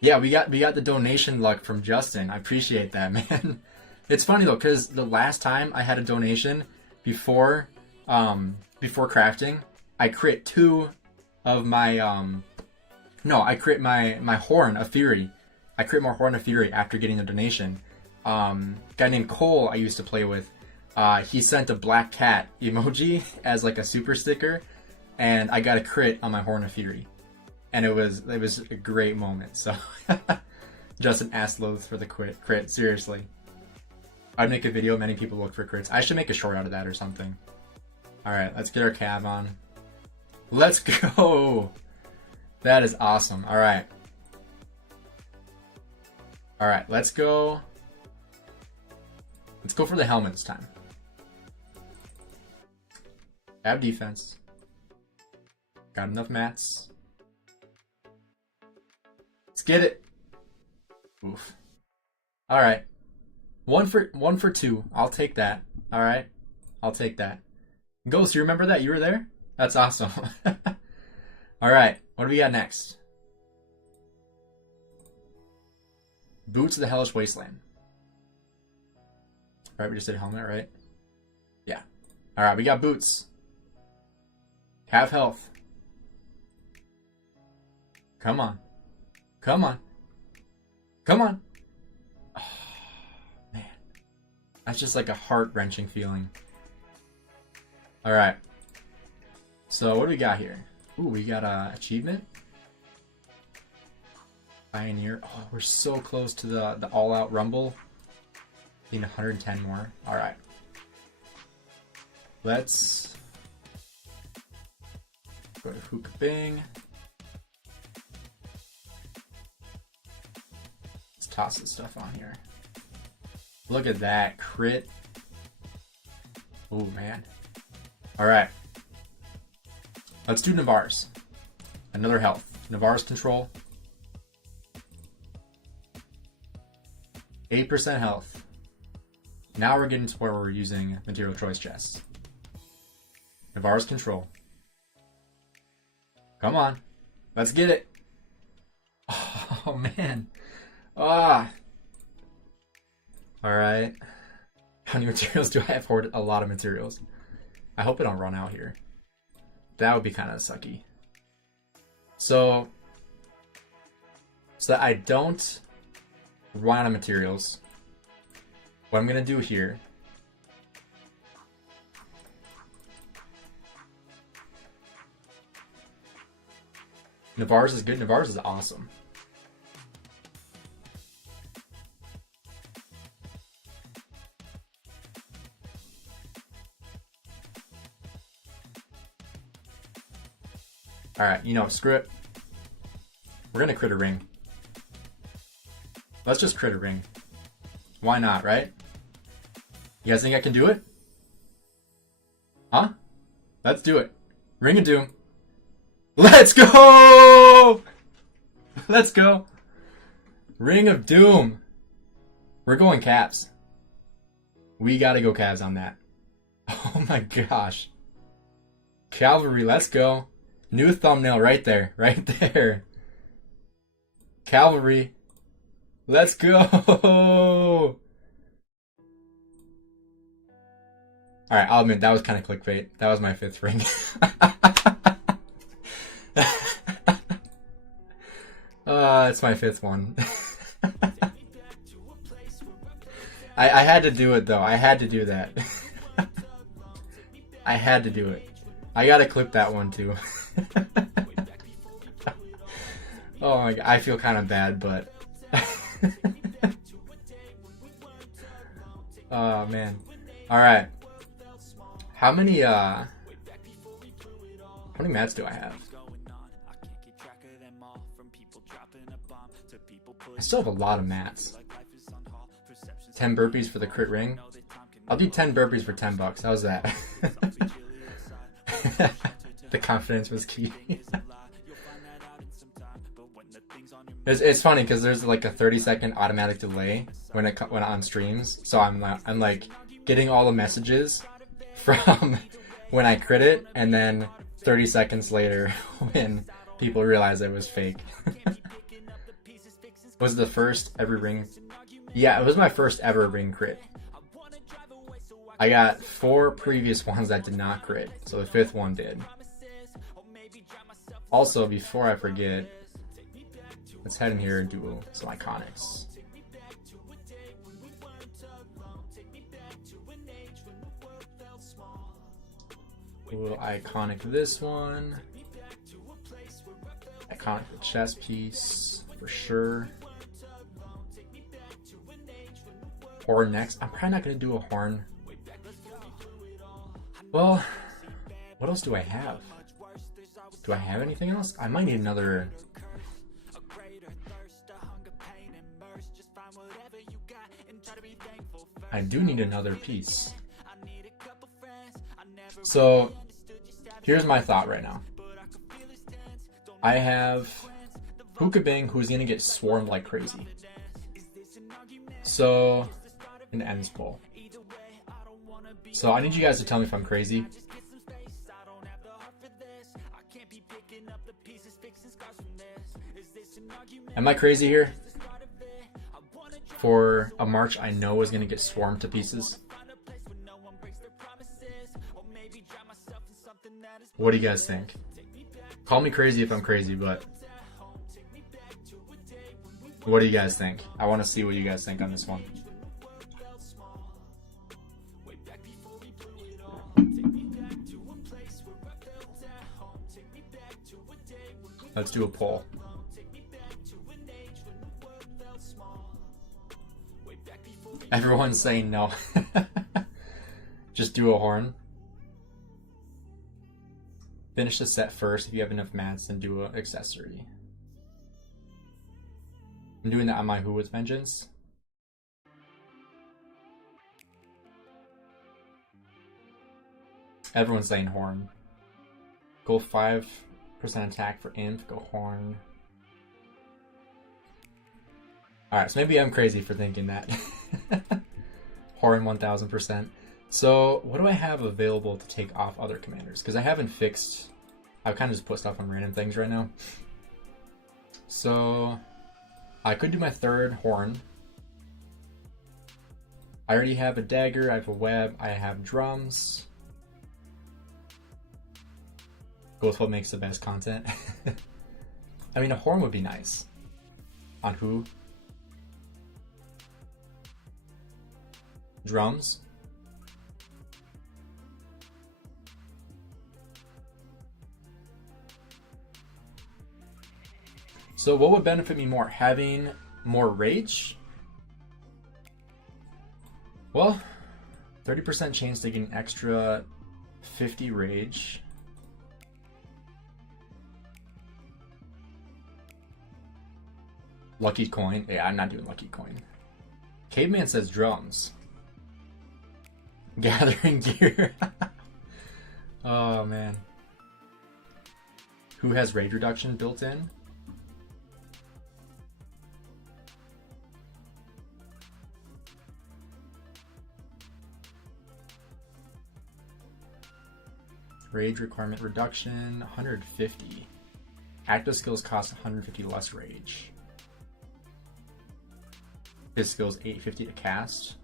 Yeah, we got the donation luck from Justin. I appreciate that, man. It's funny though, because the last time I had a donation before crafting, I crit 2 of my I crit my Horn of Fury. I crit more Horn of Fury after getting the donation. Guy named Cole I used to play with. He sent a black cat emoji as like a super sticker, and I got a crit on my Horn of Fury, and it was a great moment. So Justin asked Loath for the crit. Seriously, I'd make a video. Many people look for crits. I should make a short out of that or something. All right, let's get our cav on. Let's go. That is awesome. All right, let's go. Let's go for the helmet this time. Have defense. Got enough mats. Let's get it. Oof. All right. One for 2. I'll take that. All right. I'll take that. Ghost, you remember that? You were there? That's awesome. All right. What do we got next? Boots of the Hellish Wasteland. Right, we just did helmet, right? Yeah. Alright, we got boots. Have health. Come on. Come on. Come on. Oh, man. That's just like a heart-wrenching feeling. Alright. So, what do we got here? Ooh, we got a achievement. Pioneer. Oh, we're so close to the all-out rumble. Need 110 more. Alright. Let's go to Hookah Bing. Let's toss this stuff on here. Look at that crit. Oh man. Alright. Let's do Navarre's. Another health. Navarre's control. 8% health. Now we're getting to where we're using material choice chests. Navarre's control. Come on. Let's get it. Oh, man. Ah. Alright. How many materials do I have hoarded? A lot of materials. I hope I don't run out here. That would be kind of sucky. So that I don't run out of materials, what I'm going to do here Navarre's is good. Navarre's is awesome. Alright, you know, screw it. We're gonna crit a ring. Let's just crit a ring. Why not, right? You guys think I can do it? Huh? Let's do it. Ring of Doom. Let's go! Let's go. Ring of Doom. We're going Cavs. We gotta go Cavs on that. Oh my gosh. Cavalry, let's go. New thumbnail right there. Right there. Cavalry. Let's go. Alright, I'll admit, that was kind of clickbait. That was my 5th ring. It's my 5th one. I had to do it, though. I had to do that. I had to do it. I gotta clip that one, too. Oh my god, I feel kind of bad, but... Oh, man. Alright. How many mats do I have? I still have a lot of mats. 10 burpees for the crit ring. I'll do 10 burpees for $10. How's that? The confidence was key. It's funny because there's like a 30-second automatic delay when on streams, so I'm like getting all the messages from when I crit it, and then 30 seconds later when people realize it was fake. Was the first ever ring? Yeah, it was my first ever ring crit. I got 4 previous ones that did not crit, so the 5th one did. Also, before I forget, let's head in here and do some iconics. We'll iconic this one. Iconic the chest piece, for sure. Horn next. I'm probably not going to do a horn. Well, what else do I have? Do I have anything else? I might need another... I do need another piece. So, here's my thought right now. I have Hookah Bing, who's going to get swarmed like crazy. So, an ends pull. So, I need you guys to tell me if I'm crazy. Am I crazy here? for a March I know is going to get swarmed to pieces. What do you guys think? Call me crazy if I'm crazy, but what do you guys think? I want to see what you guys think on this one. Let's do a poll. Everyone's saying no. Just do a horn. Finish the set first. If you have enough mats, then do an accessory. I'm doing that on my Who with Vengeance. Everyone's saying horn. Go 5% attack for imp. Go horn. Alright, so maybe I'm crazy for thinking that. Horn 1000%. So, what do I have available to take off other commanders? Because I haven't fixed... I've kind of just put stuff on random things right now. So, I could do my third horn. I already have a dagger, I have a web, I have drums. Go with what makes the best content. I mean, a horn would be nice. On who? Drums. So what would benefit me more? Having more rage? Well, 30% chance to get an extra 50 rage. Lucky coin. Yeah, I'm not doing lucky coin. Caveman says drums. Gathering gear. Oh man. Who has rage reduction built in? Rage requirement reduction 150. Active skills cost 150 less rage. His skills 850 to cast.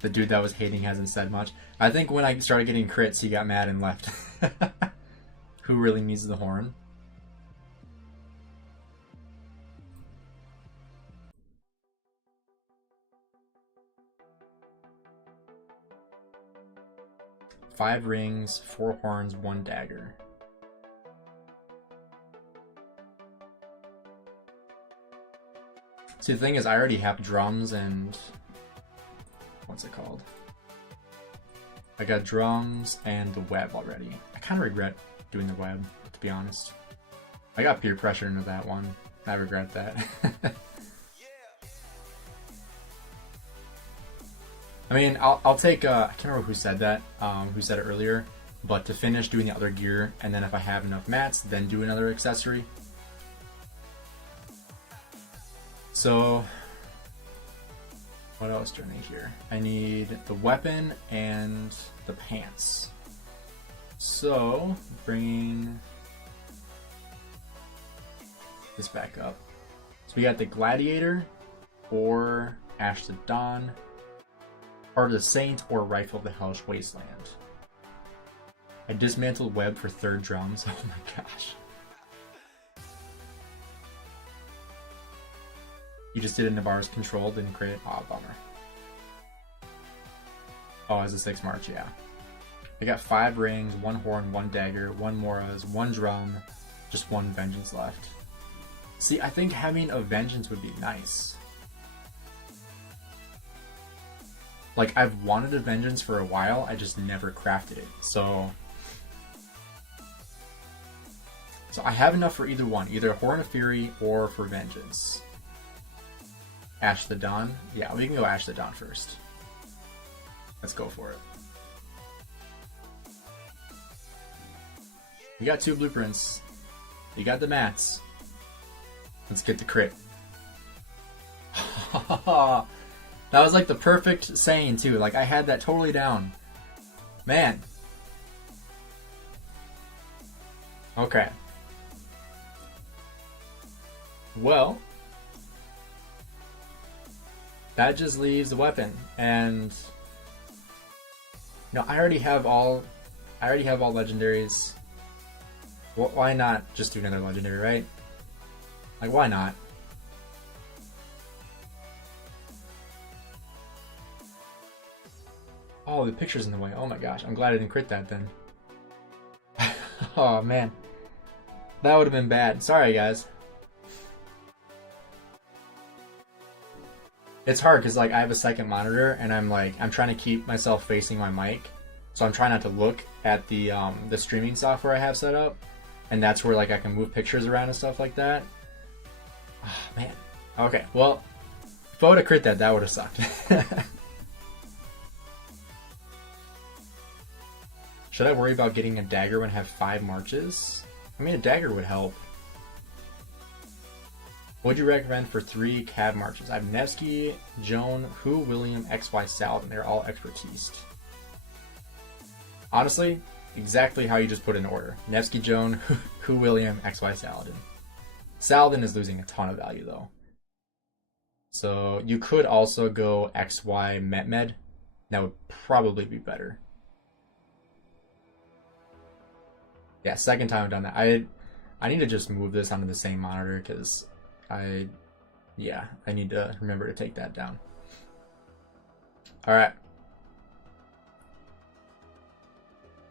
The dude that was hating hasn't said much. I think when I started getting crits, he got mad and left. Who really needs the horn? Five rings, 4 horns, 1 dagger. See, the thing is, I already have drums and... what's it called? I got drums and the web already. I kind of regret doing the web, to be honest. I got peer pressure into that one. I regret that. I mean, I'll take, I can't remember who said that, who said it earlier, but to finish doing the other gear, and then if I have enough mats, then do another accessory. So, what else do I need here? I need the weapon and the pants. So, bringing this back up. So we got the Gladiator, or Ash the Dawn, or the Saint, or Rifle of the Hellish Wasteland. I dismantled web for 3rd drums. Oh my gosh. You just did a Navarre's control, didn't create it? Aw, bummer. Oh, as a 6 March, yeah. I got 5 rings, 1 horn, 1 dagger, 1 Moras, 1 drum, just 1 vengeance left. See, I think having a vengeance would be nice. Like, I've wanted a vengeance for a while, I just never crafted it. So I have enough for either one, either Horn of Fury or for vengeance. Ash the Dawn? Yeah, we can go Ash the Dawn first. Let's go for it. You got 2 blueprints. You got the mats. Let's get the crit. That was like the perfect saying too. Like I had that totally down. Man. Okay. Well, that just leaves the weapon, and I already have all legendaries. Why not just do another legendary, right? Like, why not? Oh, the picture's in the way. Oh my gosh, I'm glad I didn't crit that then. Oh man, that would have been bad. Sorry guys. It's hard because like I have a second monitor and I'm trying to keep myself facing my mic, so I'm trying not to look at the streaming software I have set up, and that's where like I can move pictures around and stuff like that. Oh man. Okay, well, if I would have crit that, that would have sucked. Should I worry about getting a dagger when I have 5 marches? I mean, a dagger would help. What would you recommend for 3 cab marches? I have Nevsky, Joan, Hu, William, XY, Saladin. They're all expertise. Honestly, exactly how you just put in order. Nevsky, Joan, Hu, William, XY, Saladin. Saladin is losing a ton of value though. So you could also go XY, Met. That would probably be better. Yeah, second time I've done that. I need to just move this onto the same monitor because I need to remember to take that down. All right,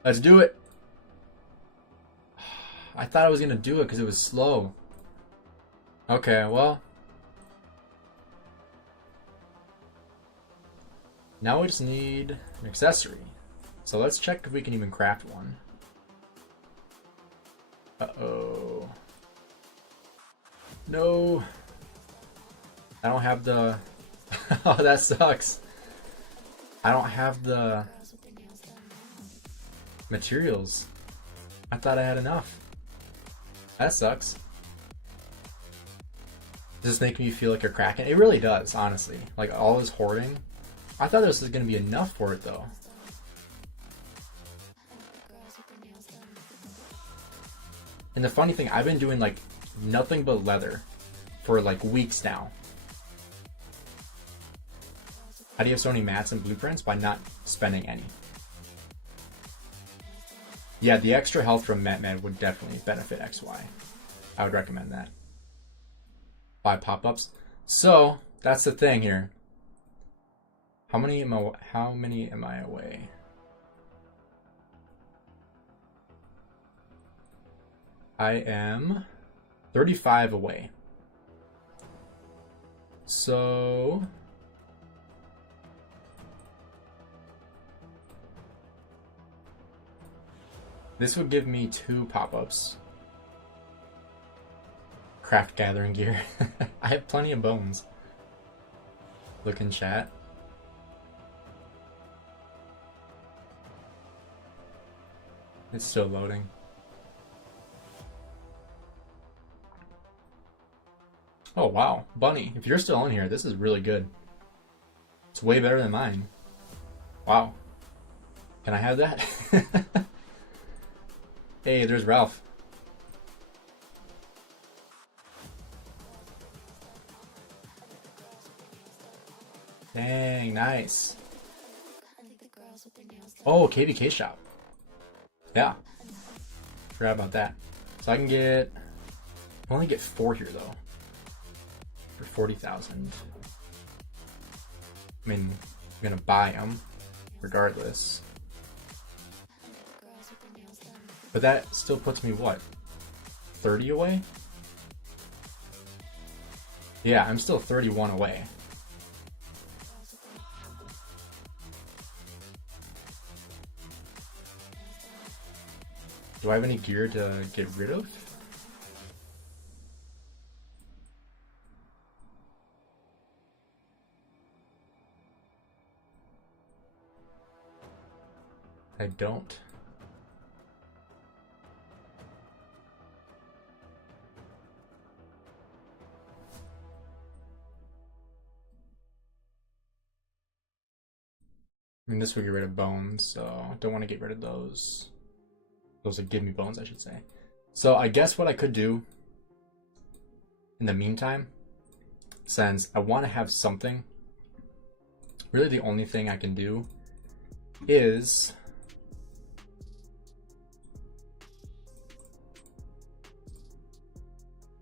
let's do it. I thought I was gonna do it because it was slow. Okay, well, now we just need an accessory. So let's check if we can even craft one. Uh-oh. No. I don't have the... Oh, that sucks. I don't have the materials. I thought I had enough. That sucks. Does this make me feel like a kraken? It really does, honestly. Like, all this hoarding. I thought this was going to be enough for it, though. And the funny thing, I've been doing like nothing but leather for like weeks now. How do you have so many mats and blueprints? By not spending any. Yeah, the extra health from Met would definitely benefit XY. I would recommend that. 5 pop-ups. So that's the thing here. How many am I away? I am 35 away. So this would give me 2 pop-ups. Craft gathering gear. I have plenty of bones. Look in chat. It's still loading. Oh wow, Bunny, if you're still in here, this is really good. It's way better than mine. Wow. Can I have that? Hey, there's Ralph. Dang, nice. Oh, KVK shop. Yeah. Forgot about that. So I can get... I only get 4 here though. For 40,000. I mean, I'm gonna buy them regardless. But that still puts me what? 30 away? Yeah, I'm still 31 away. Do I have any gear to get rid of? I don't. I mean, this would get rid of bones, so I don't want to get rid of those. Those would give me bones, I should say. So I guess what I could do in the meantime, since I want to have something, really the only thing I can do is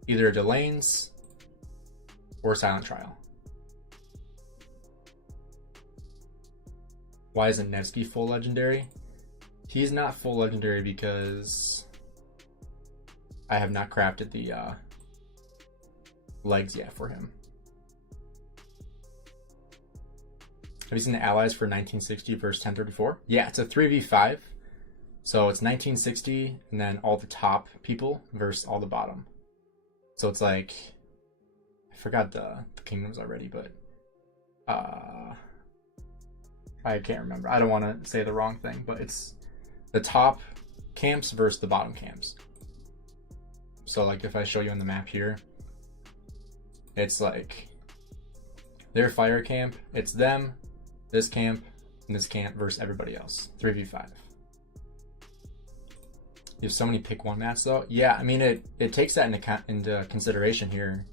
either Delane's or Silent Trial. Why isn't Nevsky full legendary? He's not full legendary because I have not crafted the legs yet for him. Have you seen the allies for 1960 versus 1034? Yeah, it's a 3v5. So it's 1960 and then all the top people versus all the bottom. So it's like, I forgot the kingdoms already, but I can't remember. I don't want to say the wrong thing, but it's the top camps versus the bottom camps. So like if I show you on the map here, it's like their fire camp, it's them, this camp, and this camp versus everybody else. 3v5. You have so many pick one mats though. Yeah, I mean it takes that into consideration here.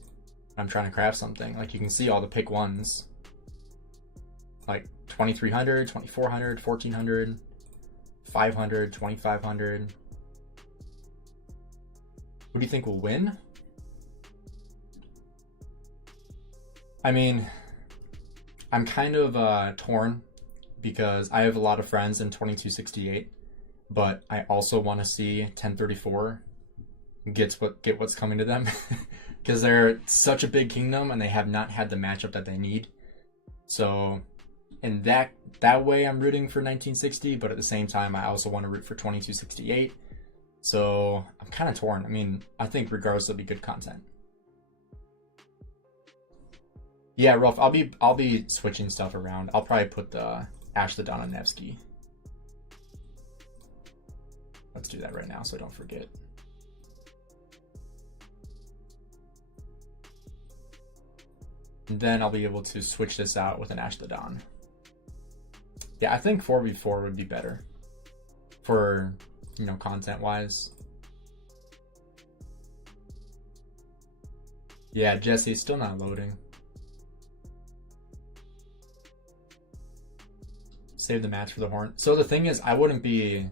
I'm trying to craft something. Like you can see all the pick ones. Like 2300, 2400, 1400, 500, 2500. Who do you think will win? I mean, I'm kind of torn because I have a lot of friends in 2268, but I also want to see 1034 get what's coming to them because they're such a big kingdom and they have not had the matchup that they need. So in that way, I'm rooting for 1960, but at the same time, I also want to root for 2268. So I'm kind of torn. I mean, I think regardless, it'll be good content. Yeah, Rolf, I'll be switching stuff around. I'll probably put the Ash the Dawn on Nevsky. Let's do that right now so I don't forget. And then I'll be able to switch this out with an Ash the Dawn. Yeah, I think 4v4 would be better for, you know, content-wise. Yeah, Jesse's still not loading. Save the mats for the horn. So the thing is, I wouldn't be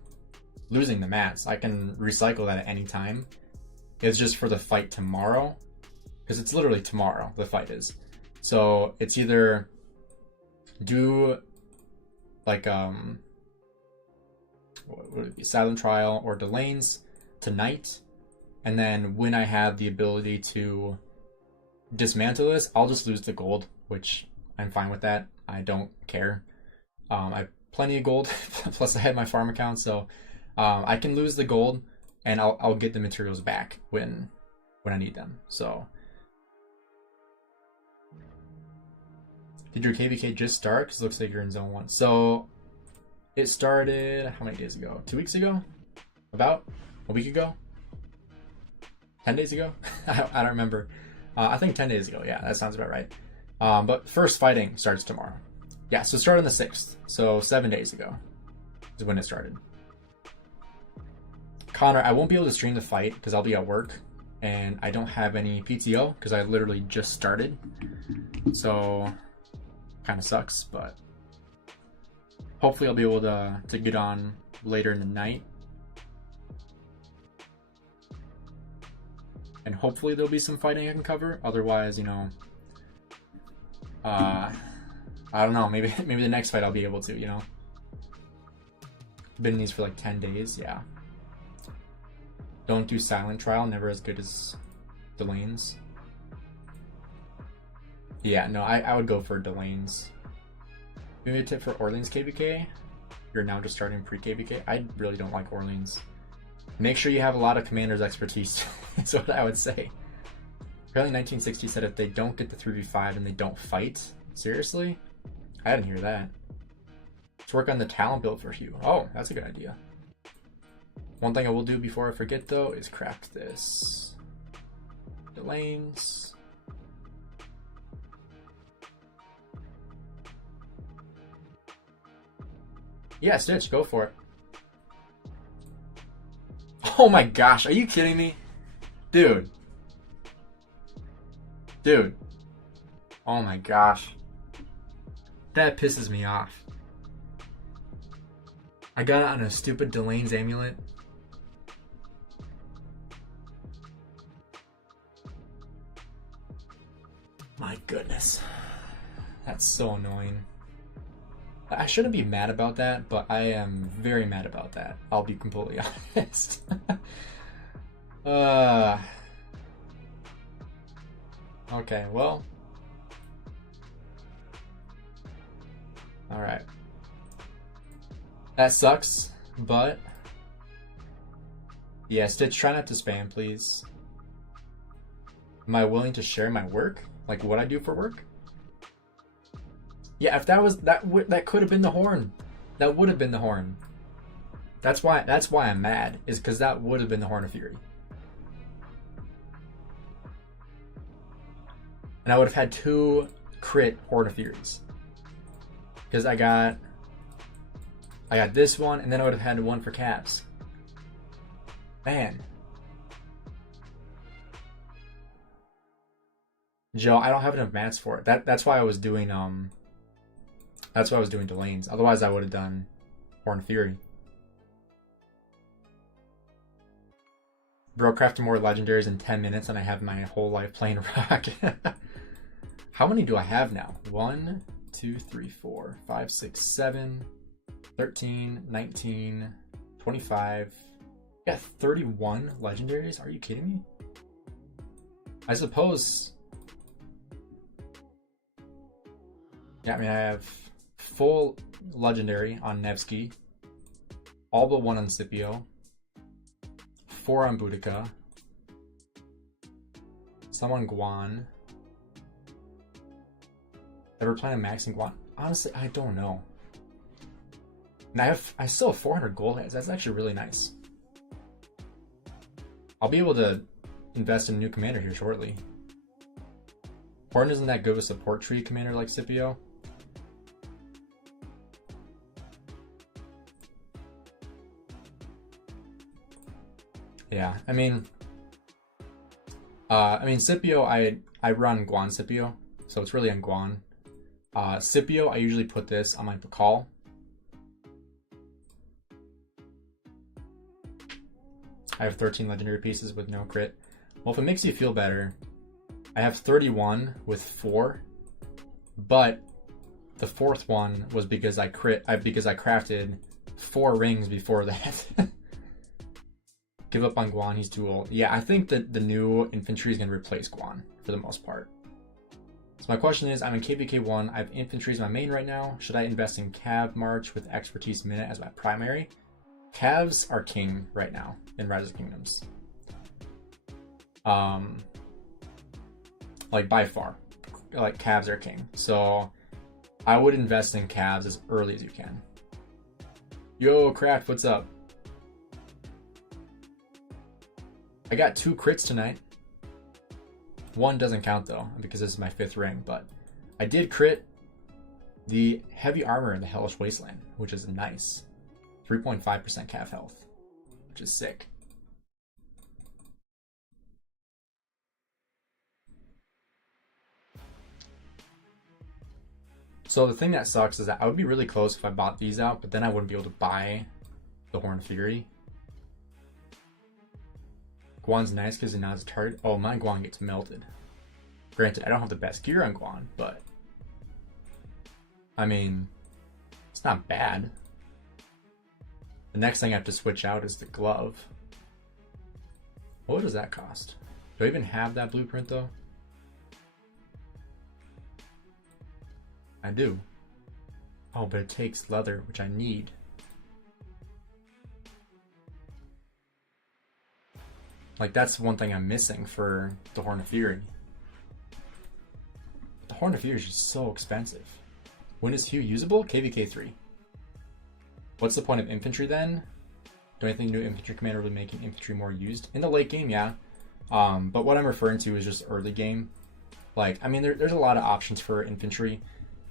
losing the mats. I can recycle that at any time. It's just for the fight tomorrow, because it's literally tomorrow the fight is. So it's either do like what would it be, Silent Trial or Delane's tonight, and then when I have the ability to dismantle this, I'll just lose the gold, which I'm fine with that. I don't care. I have plenty of gold, plus I had my farm account, so I can lose the gold, and I'll get the materials back when I need them. So, did your KVK just start? Because it looks like you're in zone 1. So, it started how many days ago? 2 weeks ago? About a week ago? 10 days ago? I don't remember. I think 10 days ago. Yeah, that sounds about right. But first fighting starts tomorrow. Yeah, so it started on the 6th. So 7 days ago is when it started. Connor, I won't be able to stream the fight because I'll be at work. And I don't have any PTO because I literally just started. So kind of sucks, but hopefully I'll be able to get on later in the night. And hopefully there'll be some fighting I can cover. Otherwise, you know, I don't know, maybe the next fight I'll be able to, you know. Been in these for like 10 days, yeah. Don't do Silent Trial, never as good as Delane's. Yeah, no, I would go for Delane's. Maybe a tip for Orleans KVK? You're now just starting pre-KVK? I really don't like Orleans. Make sure you have a lot of commander's expertise. That's what I would say. Apparently 1960 said if they don't get the 3v5 and they don't fight. Seriously? I didn't hear that. Let's work on the talent build for Hugh. Oh, that's a good idea. One thing I will do before I forget though is craft this. Delane's. Yeah, Stitch, go for it. Oh my gosh, are you kidding me? Dude. Dude. Oh my gosh. That pisses me off. I got it on a stupid Gainz amulet. My goodness. That's so annoying. I shouldn't be mad about that, but I am very mad about that. I'll be completely honest. Okay, well. Alright. That sucks, but yeah, Stitch, try not to spam, please. Am I willing to share my work? Like what I do for work? Yeah, if that was that could have been the horn. That would have been the horn. That's why I'm mad, is because that would have been the Horn of Fury. And I would have had 2 crit Horn of Furies. Because I got this one, and then I would have had 1 for Cavs. Man. Joe, I don't have enough mats for it. That's why I was doing Gainz. Otherwise I would have done Horn of Fury. Bro, crafted more legendaries in 10 minutes than I have my whole life playing Rock. How many do I have now? 1, 2, 3, 4, 5, 6, 7, 13, 19, 25. Yeah, 31 legendaries? Are you kidding me? I suppose. Yeah, I mean, I have full legendary on Nevsky, all but 1 on Scipio, 4 on Boudica, some on Guan. Ever plan on maxing Guan? Honestly, I don't know. And I still have 400 gold heads. That's actually really nice. I'll be able to invest in a new commander here shortly. Horn isn't that good with support tree commander like Scipio. Yeah, I mean Scipio, I run Guan Scipio, so it's really on Guan. Scipio, I usually put this on my Pakal. I have 13 legendary pieces with no crit. Well, if it makes you feel better, I have 31 with 4, but the 4th one was because I crafted 4 rings before that. Give up on Guan, he's too old. Yeah, I think that the new infantry is going to replace Guan for the most part. So my question is, I'm in KVK1, I have infantry as my main right now. Should I invest in Cav March with Expertise Minute as my primary? Cavs are king right now in Rise of Kingdoms. Like by far. Like Cavs are king. So I would invest in Cavs as early as you can. Yo, Craft, what's up? I got 2 crits tonight. 1 doesn't count though, because this is my 5th ring, but I did crit the heavy armor in the Hellish Wasteland, which is nice. 3.5% cav health, which is sick. So the thing that sucks is that I would be really close if I bought these out, but then I wouldn't be able to buy the Horn of Fury. Guan's nice because it now has a target. Oh, my Guan gets melted. Granted, I don't have the best gear on Guan, but I mean, it's not bad. The next thing I have to switch out is the glove. What does that cost? Do I even have that blueprint though? I do. Oh, but it takes leather, which I need. Like, that's one thing I'm missing for the Horn of Fury. The Horn of Fury is just so expensive. When is Hugh usable? KVK 3. What's the point of infantry then? Do I think new infantry commander will be making infantry more used? In the late game, yeah. But what I'm referring to is just early game. Like, I mean, there's a lot of options for infantry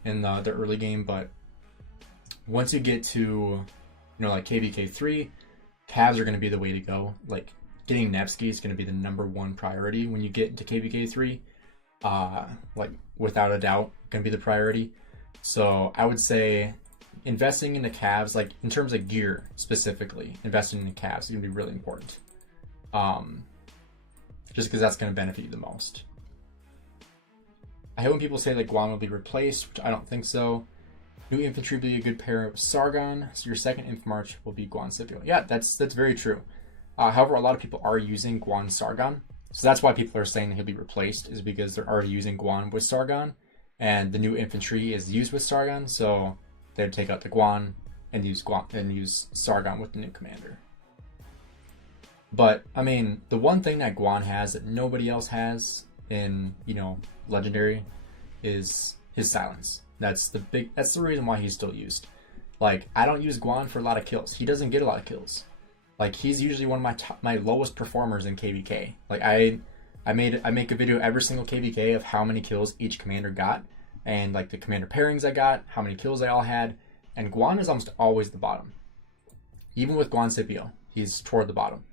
in the early game, but once you get to, you know, like KVK 3, Cavs are going to be the way to go. Like, getting Nevsky is going to be the #1 priority when you get into KVK 3. like without a doubt gonna be the priority. So I would say investing in the calves, like in terms of gear specifically, investing in the calves is gonna be really important. Just because that's gonna benefit you the most. I hate when people say that Guan will be replaced, which I don't think so. New infantry will be a good pair of Sargon, so your second inf march will be Guan Scipio. Yeah, that's very true. However, a lot of people are using Guan Sargon, so that's why people are saying he'll be replaced, is because they're already using Guan with Sargon, and the new infantry is used with Sargon, so they'd take out the Guan and use Sargon with the new commander. But I mean, the one thing that Guan has that nobody else has in, you know, Legendary is his silence. That's the reason why he's still used. Like, I don't use Guan for a lot of kills. He doesn't get a lot of kills. Like, he's usually one of my lowest performers in KVK. Like, I make a video every single KVK of how many kills each commander got, and like the commander pairings I got, how many kills they all had, and Guan is almost always the bottom. Even with Guan Scipio, he's toward the bottom,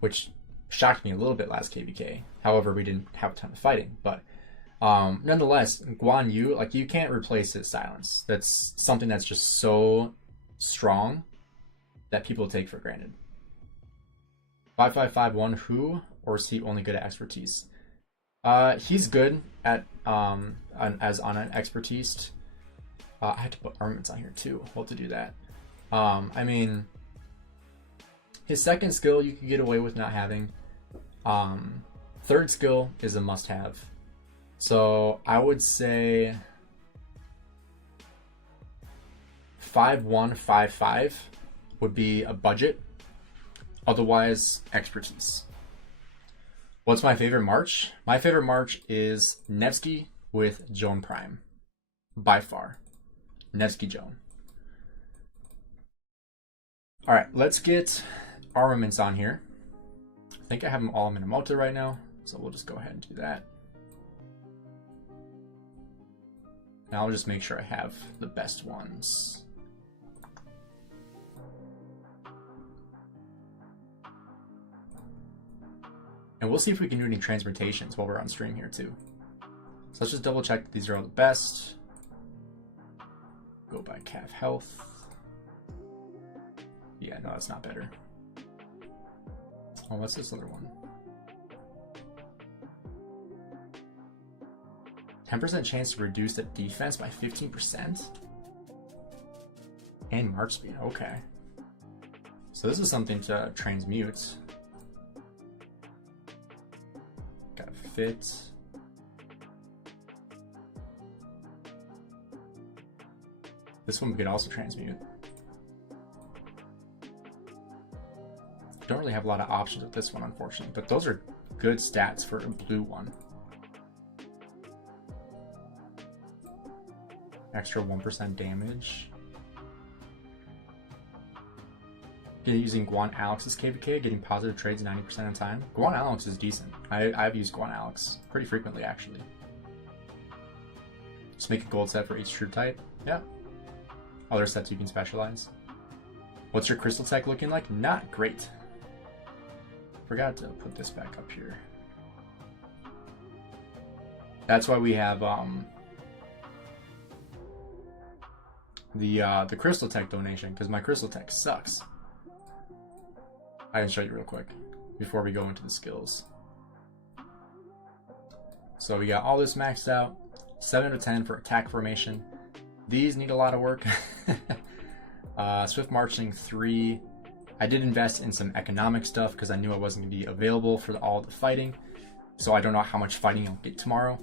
which shocked me a little bit last KVK. However, we didn't have a ton of fighting, but nonetheless, Guan Yu, like, you can't replace his silence. That's something that's just so strong that people take for granted. 5551, who, or is he only good at expertise? He's good at as on an expertise. I had to put armaments on here too. Well, to do that, I mean, his second skill you could get away with not having. Third skill is a must-have. So I would say 5155 would be a budget. Otherwise, expertise. What's my favorite march? My favorite march is Nevsky with Joan Prime. By far. Nevsky Joan. Alright, let's get armaments on here. I think I have them all in Minamoto right now, so we'll just go ahead and do that. Now I'll just make sure I have the best ones. And we'll see if we can do any transmutations while we're on stream here too. So let's just double check that these are all the best. Go by calf health. Yeah, no, that's not better. Oh, what's this other one? 10% chance to reduce the defense by 15%? And march speed, okay. So this is something to transmute. Gotta fit. This one we could also transmute. Don't really have a lot of options with this one, unfortunately, but those are good stats for a blue one. Extra 1% damage. Using Guan Alex's KVK, getting positive trades 90% of the time. Guan Alex is decent. I've used Guan Alex pretty frequently, actually. Just make a gold set for each troop type. Yeah. Other sets you can specialize. What's your crystal tech looking like? Not great. Forgot to put this back up here. That's why we have the crystal tech donation, because my crystal tech sucks. I can show you real quick before we go into the skills. So we got all this maxed out. 7 out of 10 for attack formation. These need a lot of work. Swift marching 3. I did invest in some economic stuff because I knew I wasn't going to be available for all the fighting. So I don't know how much fighting I'll get tomorrow.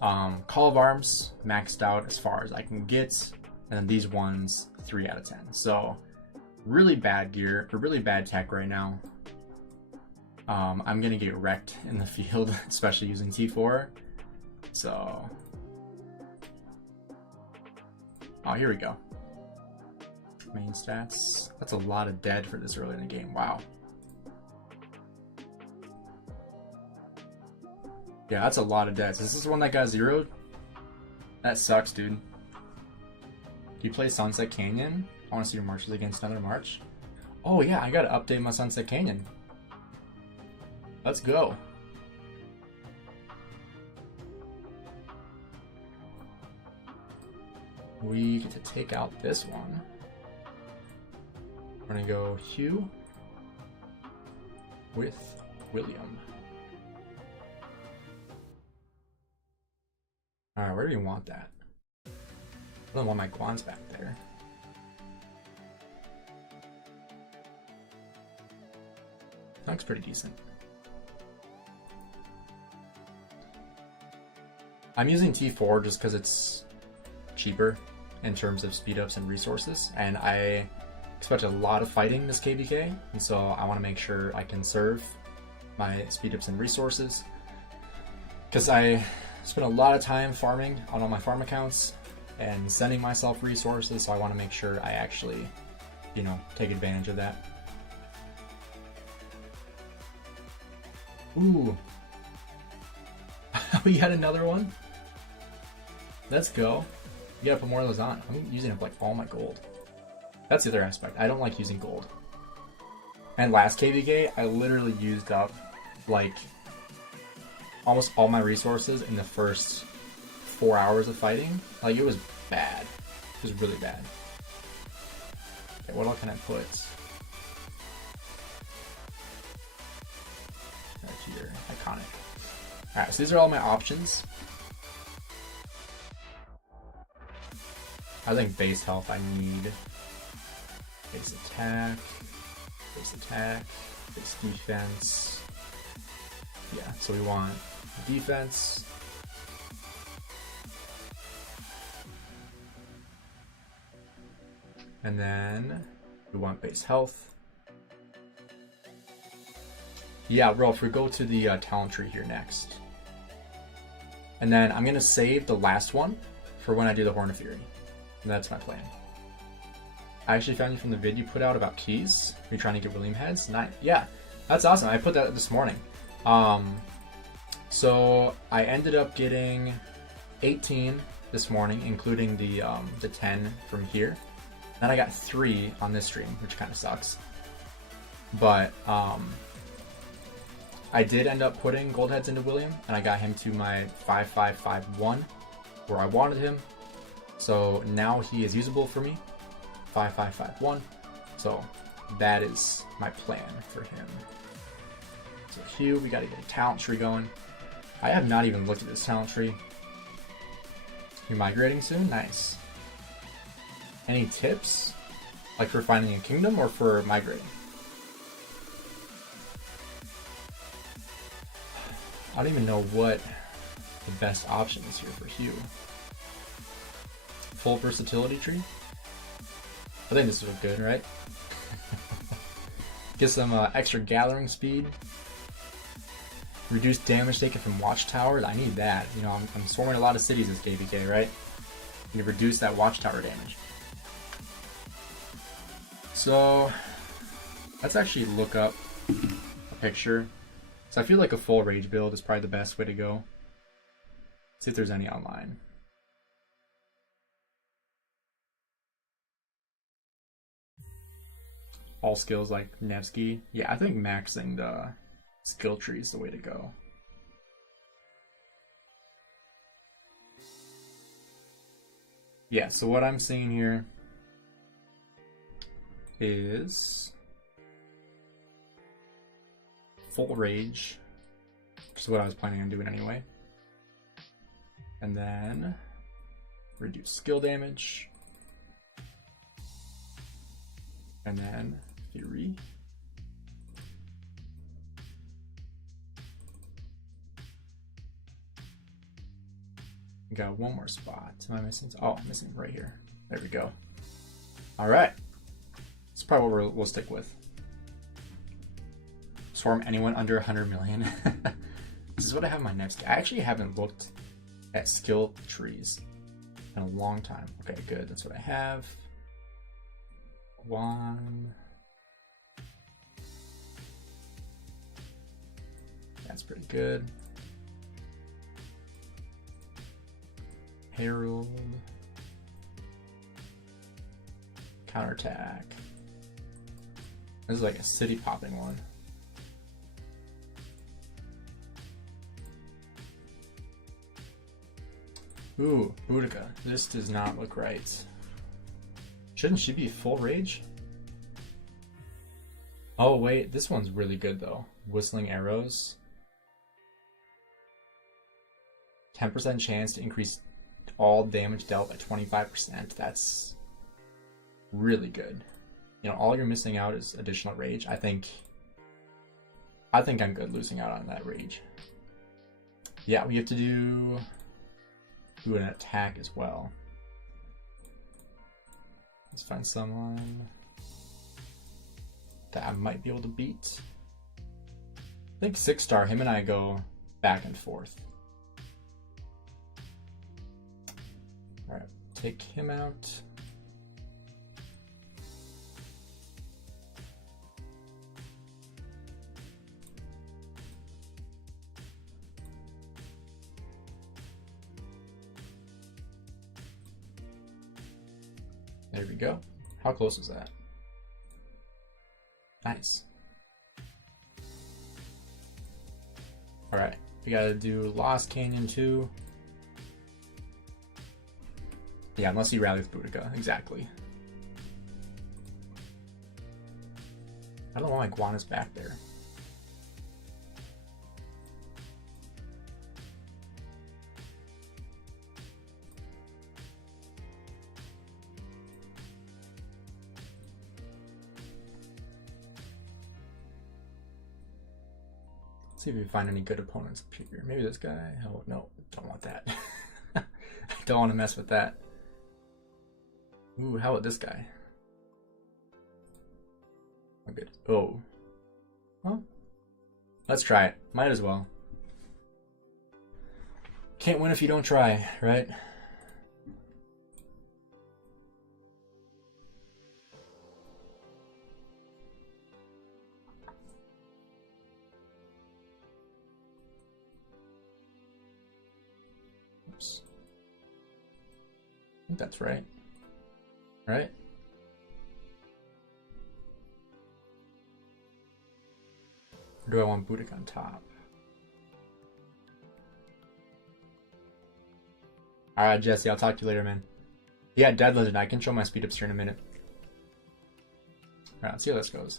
Call of Arms maxed out as far as I can get. And then these ones, 3 out of 10. So really bad gear, or really bad tech right now. I'm going to get wrecked in the field, especially using T4. So, oh, here we go. Main stats. That's a lot of dead for this early in the game. Wow. Yeah, that's a lot of deads. Is this the one that got zeroed? That sucks, dude. Do you play Sunset Canyon? I want to see your marches against another march. Oh yeah, I gotta update my Sunset Canyon. Let's go. we get to take out this one. We're gonna go Hugh with William. Alright, where do you want that? I don't want my Guans back there. That looks pretty decent. I'm using T4 just because it's cheaper in terms of speed ups and resources, and I expect a lot of fighting this KVK, and so I want to make sure I can serve my speed ups and resources, because I spend a lot of time farming on all my farm accounts and sending myself resources, so I want to make sure I actually, you know, take advantage of that. Ooh. We got another one? Let's go. You gotta put more of those on. I'm using up like all my gold. That's the other aspect. I don't like using gold. And last KVK, I literally used up like almost all my resources in the first 4 hours of fighting. Like, it was bad. It was really bad. Okay, what all can I put? Right here, iconic. Alright, so these are all my options. I think base health I need. Base attack, base defense. Yeah, so we want defense. And then we want base health. Yeah, bro, if we go to the talent tree here next. And then I'm going to save the last one for when I do the Horn of Fury. And that's my plan. I actually found you from the vid you put out about keys. You're trying to get William heads? Nice. Yeah, that's awesome. I put that this morning. So I ended up getting 18 this morning, including the 10 from here. Then I got 3 on this stream, which kind of sucks. But I did end up putting gold heads into William, and I got him to my 5551 where I wanted him. So now he is usable for me. 5551. So that is my plan for him. So Hugh, we gotta get a talent tree going. I have not even looked at this talent tree. You're migrating soon? Nice. Any tips? Like for finding a kingdom or for migrating? I don't even know what the best option is here for Hugh. Full versatility tree? I think this is good, right? Get some extra gathering speed. Reduce damage taken from watchtowers. I need that. You know, I'm swarming a lot of cities as KVK, right? You reduce that watchtower damage. So let's actually look up a picture. So I feel like a full rage build is probably the best way to go. See if there's any online. All skills like Nevsky. Yeah, I think maxing the skill tree is the way to go. Yeah, so what I'm seeing here is full rage, which is what I was planning on doing anyway. And then reduce skill damage. And then Fury. Got one more spot. Am I missing? Oh, I'm missing right here. There we go. All right. That's probably what we'll stick with. Swarm anyone under 100 million. This is what I have in my next. I actually haven't looked at skill trees in a long time. Okay, good. That's what I have. One. That's pretty good. Herald. Counterattack. This is like a city popping one. Ooh, Boudica. This does not look right. Shouldn't she be full rage? Oh wait, this one's really good though. Whistling Arrows. 10% chance to increase all damage dealt by 25%. That's really good. You know, all you're missing out is additional rage. I think I'm good losing out on that rage. Yeah, we have to do an attack as well. Let's find someone that I might be able to beat. I think 6-star, him and I go back and forth. Alright, take him out. There we go. How close was that? Nice. Alright, we gotta do Lost Canyon too. Yeah, unless he rallies Boudica, exactly. I don't know why Iguana's back there. See if we find any good opponents up here. Maybe this guy. Oh no, don't want that. I don't want to mess with that. Ooh, how about this guy? Oh, good. Oh. Well, let's try it. Might as well. Can't win if you don't try, right? Oops. I think that's right. Right? Or do I want Boudica on top? Alright, Jesse, I'll talk to you later, man. Yeah, Dead Legend, I can show my speed ups here in a minute. Alright, let's see how this goes.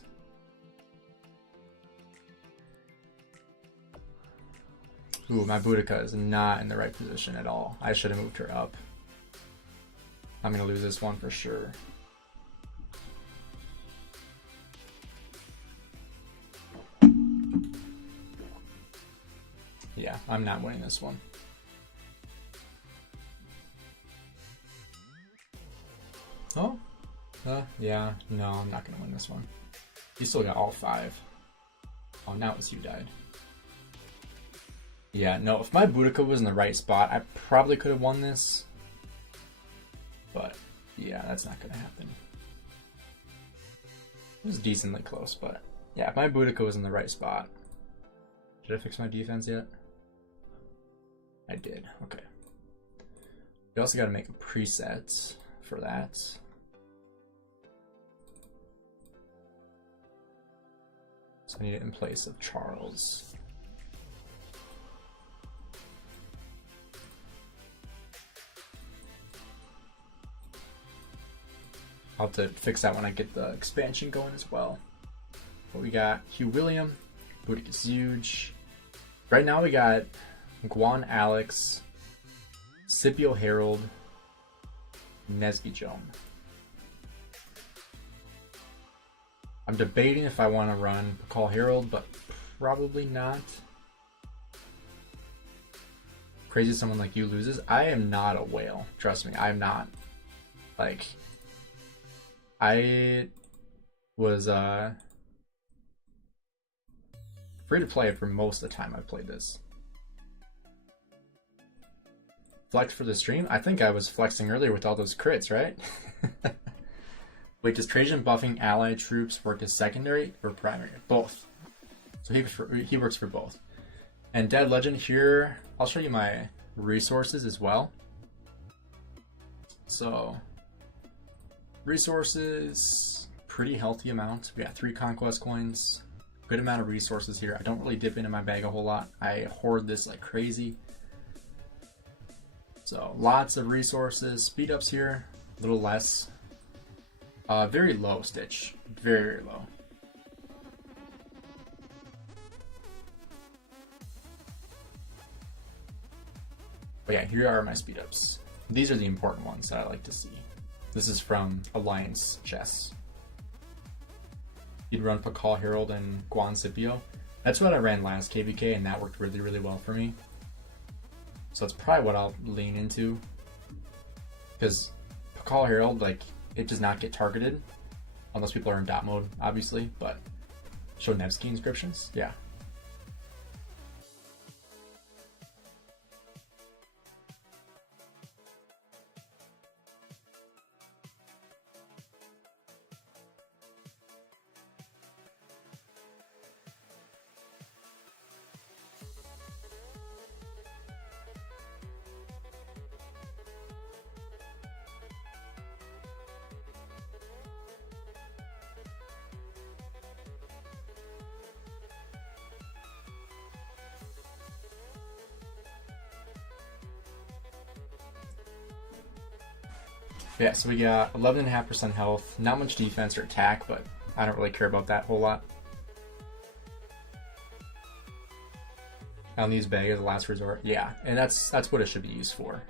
Ooh, my Boudica is not in the right position at all. I should have moved her up. I'm gonna lose this one for sure. Yeah, I'm not winning this one. Oh? Yeah, no, I'm not gonna win this one. You still got all 5. Oh, now it's you died. Yeah, no, if my Boudica was in the right spot, I probably could have won this. But, yeah, that's not going to happen. It was decently close, but, yeah, if my Boudica was in the right spot. Did I fix my defense yet? I did, okay. We also got to make a preset for that. So I need it in place of Charles. I'll have to fix that when I get the expansion going as well. But we got Hugh William, Boudica's huge. Right now we got Guan Alex, Scipio Harold, Nesby Joan. I'm debating if I want to run Pakal Harold, but probably not. Crazy someone like you loses. I am not a whale. Trust me, I'm not. Like, I was free to play for most of the time I've played this. Flex for the stream? I think I was flexing earlier with all those crits, right? Wait, does Trajan buffing allied troops work as secondary or primary? Both. So he works for both. And Dead Legend here, I'll show you my resources as well. So, resources, pretty healthy amount. We got 3 conquest coins, good amount of resources here. I don't really dip into my bag a whole lot. I hoard this like crazy. So lots of resources. Speed ups here, a little less. Very low Stitch, very, very low. But yeah, here are my speed ups. These are the important ones that I like to see. This is from Alliance Chess. You'd run Pakal Herald and Guan Scipio. That's what I ran last KVK, and that worked really, really well for me. So that's probably what I'll lean into. Because Pakal Herald, like, it does not get targeted. Unless people are in dot mode, obviously. But show Nevsky inscriptions? Yeah. Yeah, so we got 11.5% health, not much defense or attack, but I don't really care about that whole lot. I'll use bag as a last resort. Yeah, and that's what it should be used for.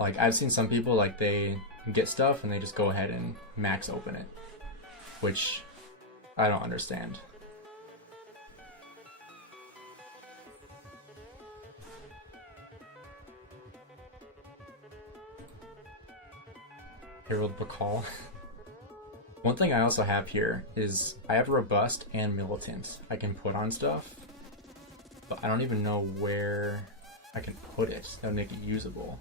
Like, I've seen some people, like, they get stuff and they just go ahead and max open it, which I don't understand. Herald Bakal. One thing I also have here is I have Robust and Militant I can put on stuff, but I don't even know where I can put it that would make it usable.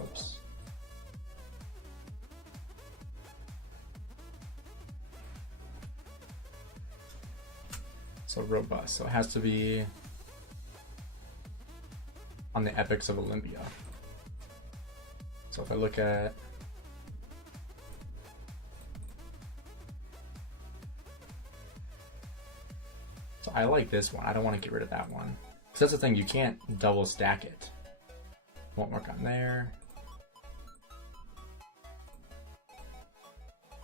Oops. So Robust, so it has to be on the Epics of Olympia. So if I look at so I like this one. I don't want to get rid of that one. Because that's the thing, you can't double stack it. Won't work on there.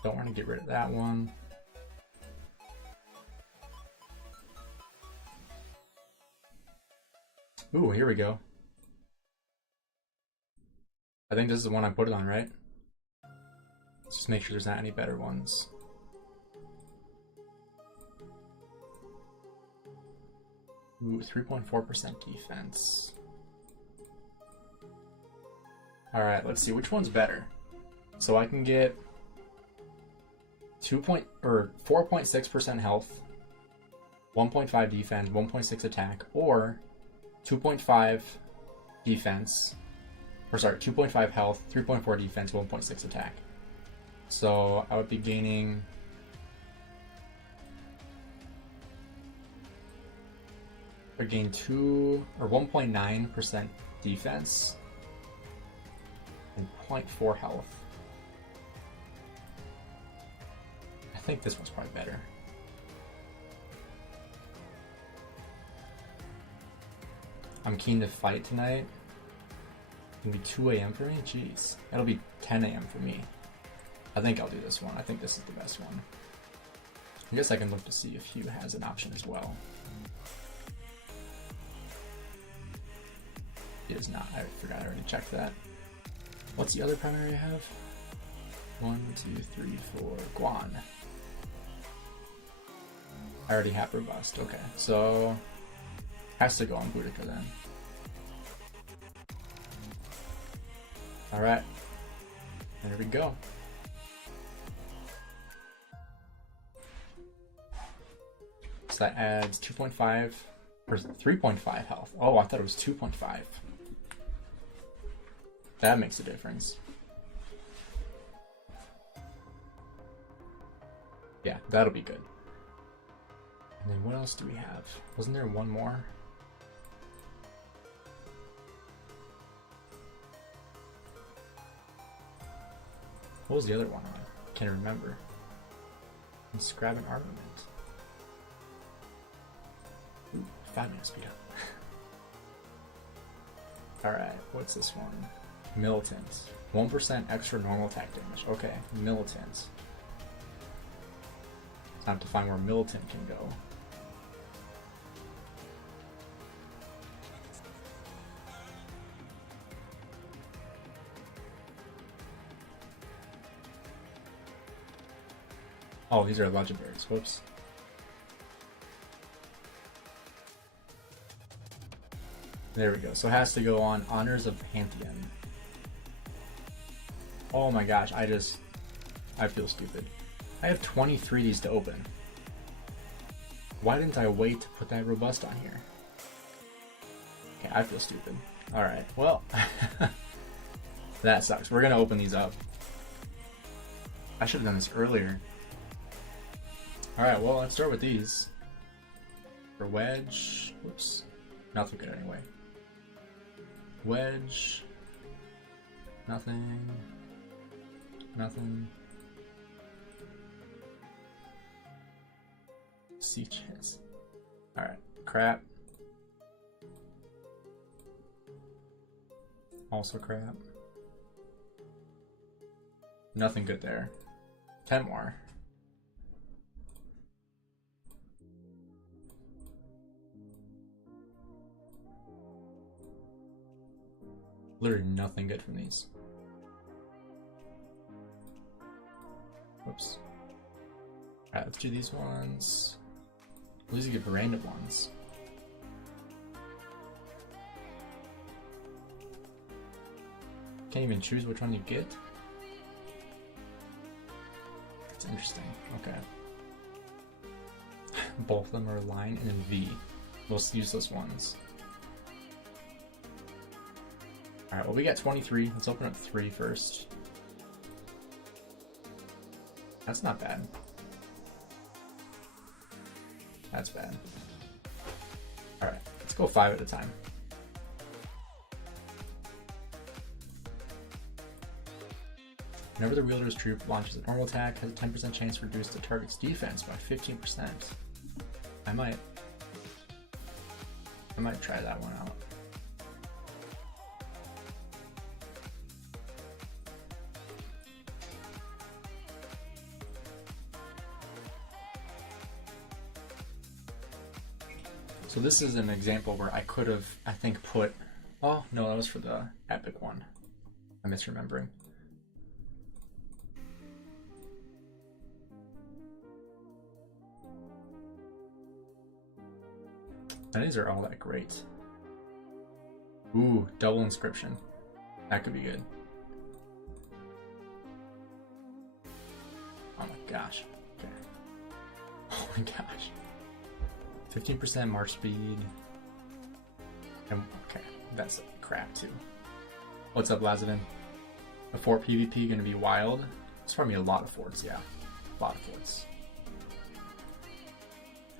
Don't want to get rid of that one. Ooh, here we go. I think this is the one I put it on, right? Let's just make sure there's not any better ones. Ooh, 3.4% defense. Alright, let's see which one's better. So I can get 4.6% health, 1.5 defense, 1.6 attack, or 2.5 defense. Or sorry, 2.5 health, 3.4 defense, 1.6 attack. So I would be gaining I gain 1.9% defense and 0.4 health. I think this one's probably better. I'm keen to fight tonight. It'll be 2 a.m. for me? Jeez. It'll be 10 a.m. for me. I think I'll do this one. I think this is the best one. I guess I can look to see if Hugh has an option as well. It is not. I forgot I already checked that. What's the other primary I have? 1, 2, 3, 4. Guan. I already have Robust. Okay, so has to go on Boudica then. Alright, there we go. So that adds 2.5 or 3.5 health. Oh, I thought it was 2.5. That makes a difference. Yeah, that'll be good. And then what else do we have? Wasn't there one more? What was the other one on? Can't remember. Inscribe an armament. Ooh, 5 minutes speed up. Alright, what's this one? Militant. 1% extra normal attack damage. Okay, Militant. Time to find where Militant can go. Oh, these are legendaries. Whoops. There we go. So it has to go on Honors of Pantheon. Oh my gosh, I feel stupid. I have 23 of these to open. Why didn't I wait to put that robust on here? Okay, I feel stupid. Alright, well, that sucks. We're gonna open these up. I should have done this earlier. Alright, well, let's start with these. For Wedge, whoops, nothing good anyway. Wedge, nothing, nothing. Sieges. Alright, crap. Also crap. Nothing good there. 10 more. Literally nothing good from these. Whoops. Alright, let's do these ones. These give random ones. Can't even choose which one you get. That's interesting. Okay. Both of them are line and then V. Most useless ones. Alright, well we got 23. Let's open up 3 first. That's not bad. That's bad. Alright, let's go 5 at a time. Whenever the wielder's troop launches a normal attack, has a 10% chance to reduce the target's defense by 15%. I might try that one out. So this is an example where I could have, I think, put... Oh, no, that was for the epic one. I'm misremembering. None of these are all that great. Ooh, double inscription. That could be good. Oh my gosh. Okay. Oh my gosh. 15% march speed. And, okay, that's crap too. What's up, Lazavin? A fort PvP gonna be wild? It's probably a lot of forts, yeah. A lot of forts.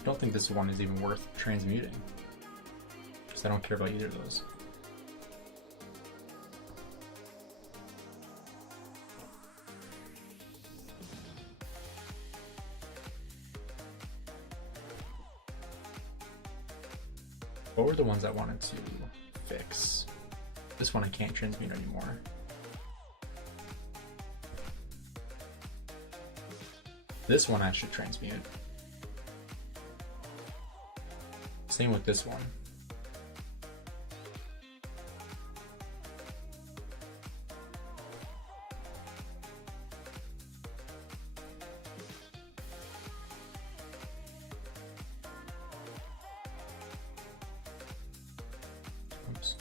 I don't think this one is even worth transmuting. Because I don't care about either of those. What were the ones I wanted to fix? This one I can't transmute anymore. This one I should transmute. Same with this one. Oops.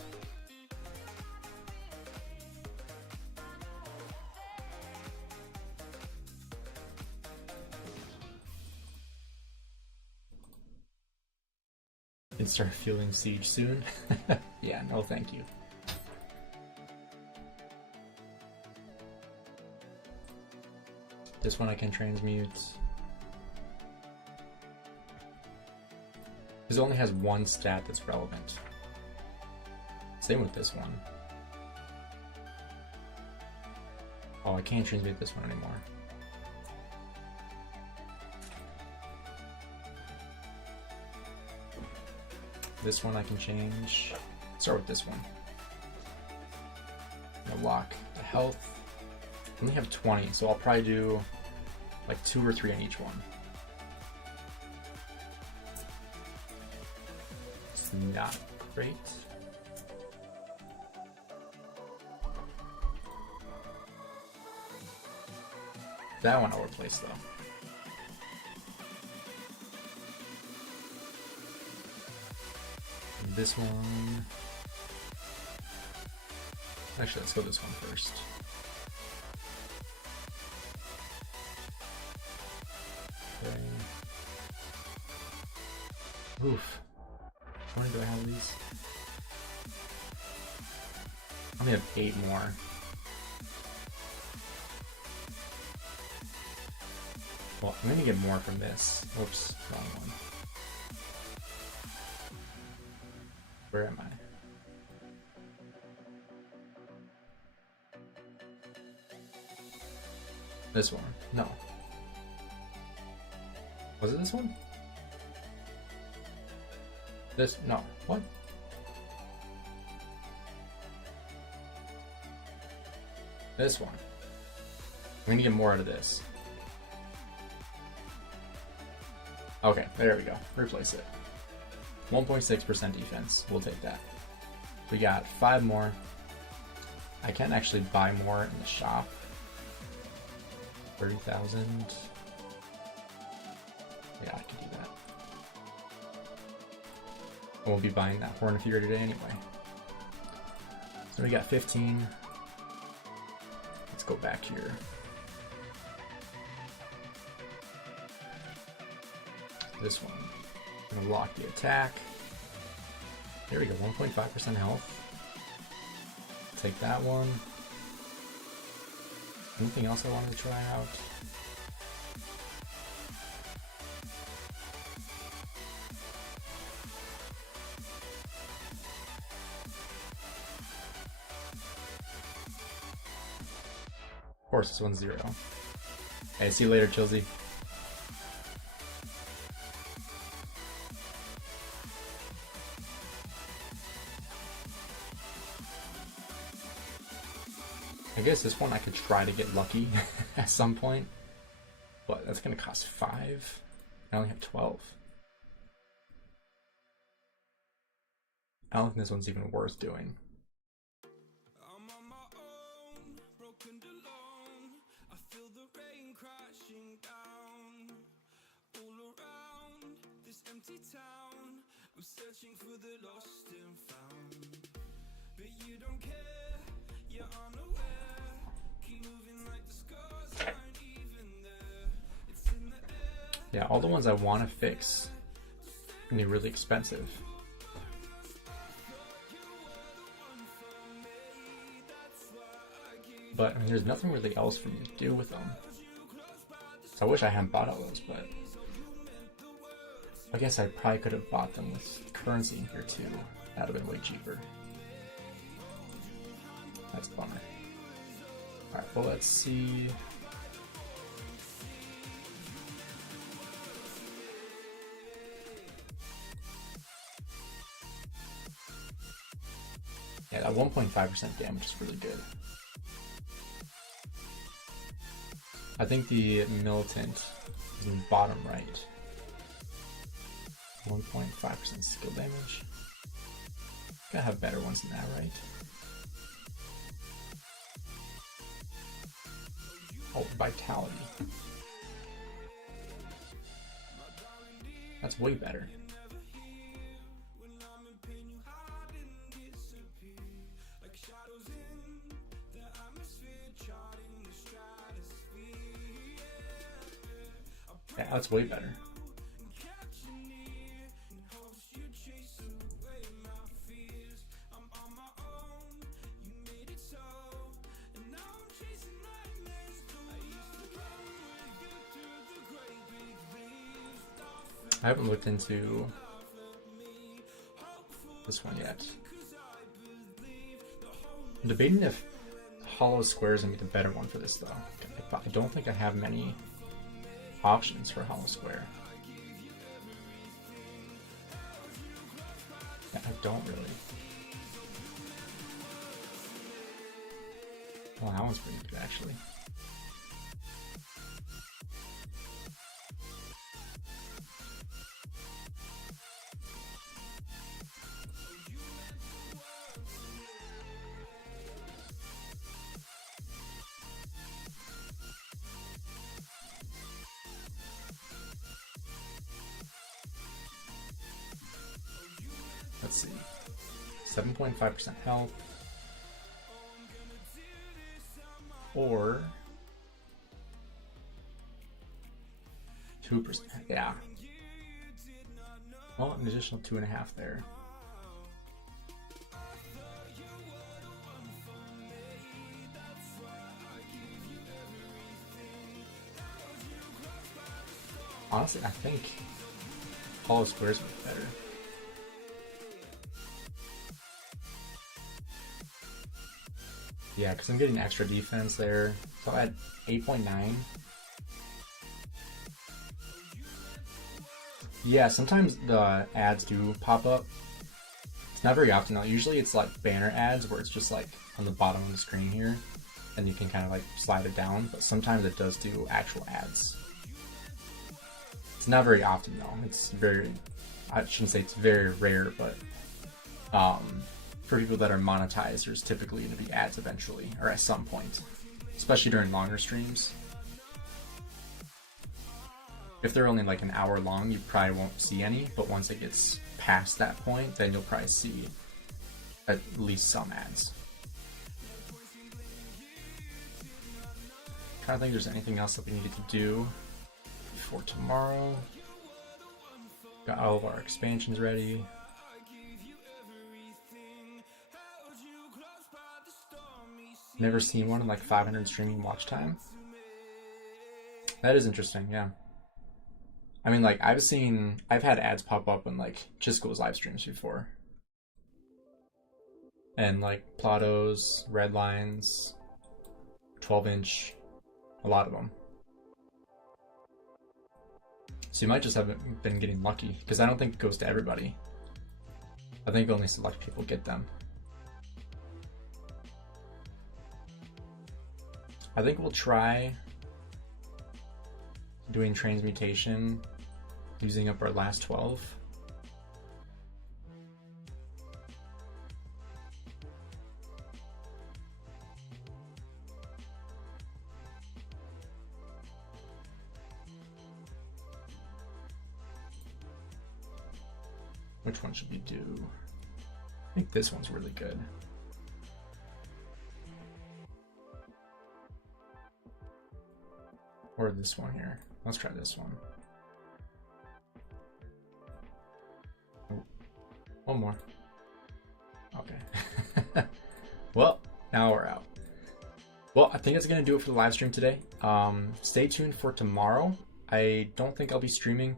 Can start feeling siege soon. Yeah, no thank you. This one I can transmute. This only has one stat that's relevant. Same with this one. Oh, I can't transmute this one anymore. This one I can change. Start with this one. unlock the health. I only have 20, so I'll probably do like 2 or 3 on each one. It's not great. That one I'll replace though. And this one. Actually, let's go this one first. Okay. Oof. How many do I have of these? I only have 8 more. Well, I'm gonna get more from this. Whoops, wrong one. Where am I? This one? No. Was it this one? This? No. What? This one. I'm gonna get more out of this. Okay, there we go. Replace it. 1.6% defense. We'll take that. We got 5 more. I can't actually buy more in the shop. 30,000. Yeah, I can do that. I won't be buying that Horn of Fury today anyway. So we got 15. Let's go back here. This one. I'm gonna lock the attack. There we go, 1.5% health. Take that one. Anything else I wanted to try out? Of course, this one's 0. Hey, see you later, Chilsey. I guess this one I could try to get lucky at some point, but that's gonna cost 5. I only have 12. I don't think this one's even worth doing. I'm on my own, broken alone. I feel the rain crashing down all around this empty town. I'm searching for the lost and found, but you don't care. You're unaware. Yeah, all the ones I want to fix are gonna be really expensive. But I mean, there's nothing really else for me to do with them. So I wish I hadn't bought all those, but I guess I probably could have bought them with currency in here too. That would have been way cheaper. That's a bummer. Alright, well, let's see. Yeah, that 1.5% damage is really good. I think the militant is in the bottom right. 1.5% skill damage. Gotta have better ones than that, right? Oh, vitality. That's way better. Yeah, that's way better. I haven't looked into this one yet. I'm debating if hollow square is gonna be the better one for this though. I don't think I have many options for hollow square. Yeah, I don't really. Well, that one's pretty good actually. Let's see. 7.5% health. Or 2%. Yeah. Well, an additional 2.5 there. Honestly, I think all the squares would be better. Yeah, because I'm getting extra defense there. So at 8.9. Yeah, sometimes the ads do pop up. It's not very often though. Usually it's like banner ads where it's just like on the bottom of the screen here, and you can kind of like slide it down. But sometimes it does do actual ads. It's not very often though. It's very, I shouldn't say it's very rare, but for people that are monetized, there's typically going to be ads eventually, or at some point, especially during longer streams. If they're only like an hour long, you probably won't see any, but once it gets past that point, then you'll probably see at least some ads. I don't think there's anything else that we needed to do for tomorrow. Got all of our expansions ready. Never seen one in like 500 streaming watch time. That is interesting, yeah. I mean, like I've had ads pop up in like chisgule's live streams before. And like Plato's, Redlines, 12-inch, a lot of them. So you might just haven't been getting lucky, because I don't think it goes to everybody. I think only select people get them. I think we'll try doing transmutation, using up our last 12. Which one should we do? I think this one's really good. Or this one here. Let's try this one. Oh, one more. Okay. Well, now we're out. Well, I think it's gonna do it for the live stream today. Stay tuned for tomorrow. I don't think I'll be streaming,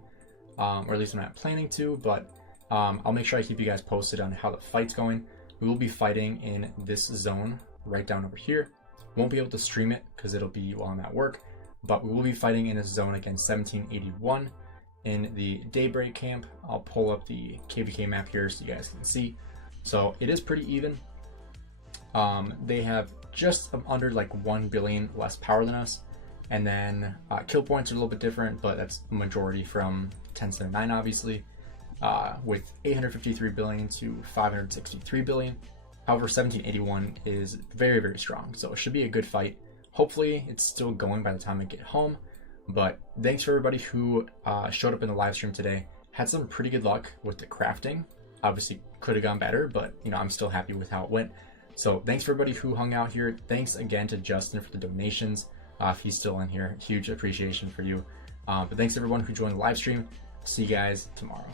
or at least I'm not planning to, but I'll make sure I keep you guys posted on how the fight's going. We will be fighting in this zone right down over here. Won't be able to stream it because it'll be while I'm at work, but we will be fighting in this zone against 1781 in the Daybreak camp. I'll pull up the KVK map here so you guys can see. So it is pretty even. They have just under like 1 billion less power than us. And then kill points are a little bit different, but that's a majority from 1079 obviously. With 853 billion to 563 billion. However, 1781 is very, very strong, so it should be a good fight. Hopefully, it's still going by the time I get home. But thanks for everybody who showed up in the live stream today. Had some pretty good luck with the crafting. Obviously, could have gone better, but you know, I'm still happy with how it went. So thanks for everybody who hung out here. Thanks again to Justin for the donations. If he's still in here, huge appreciation for you. But thanks everyone who joined the live stream. See you guys tomorrow.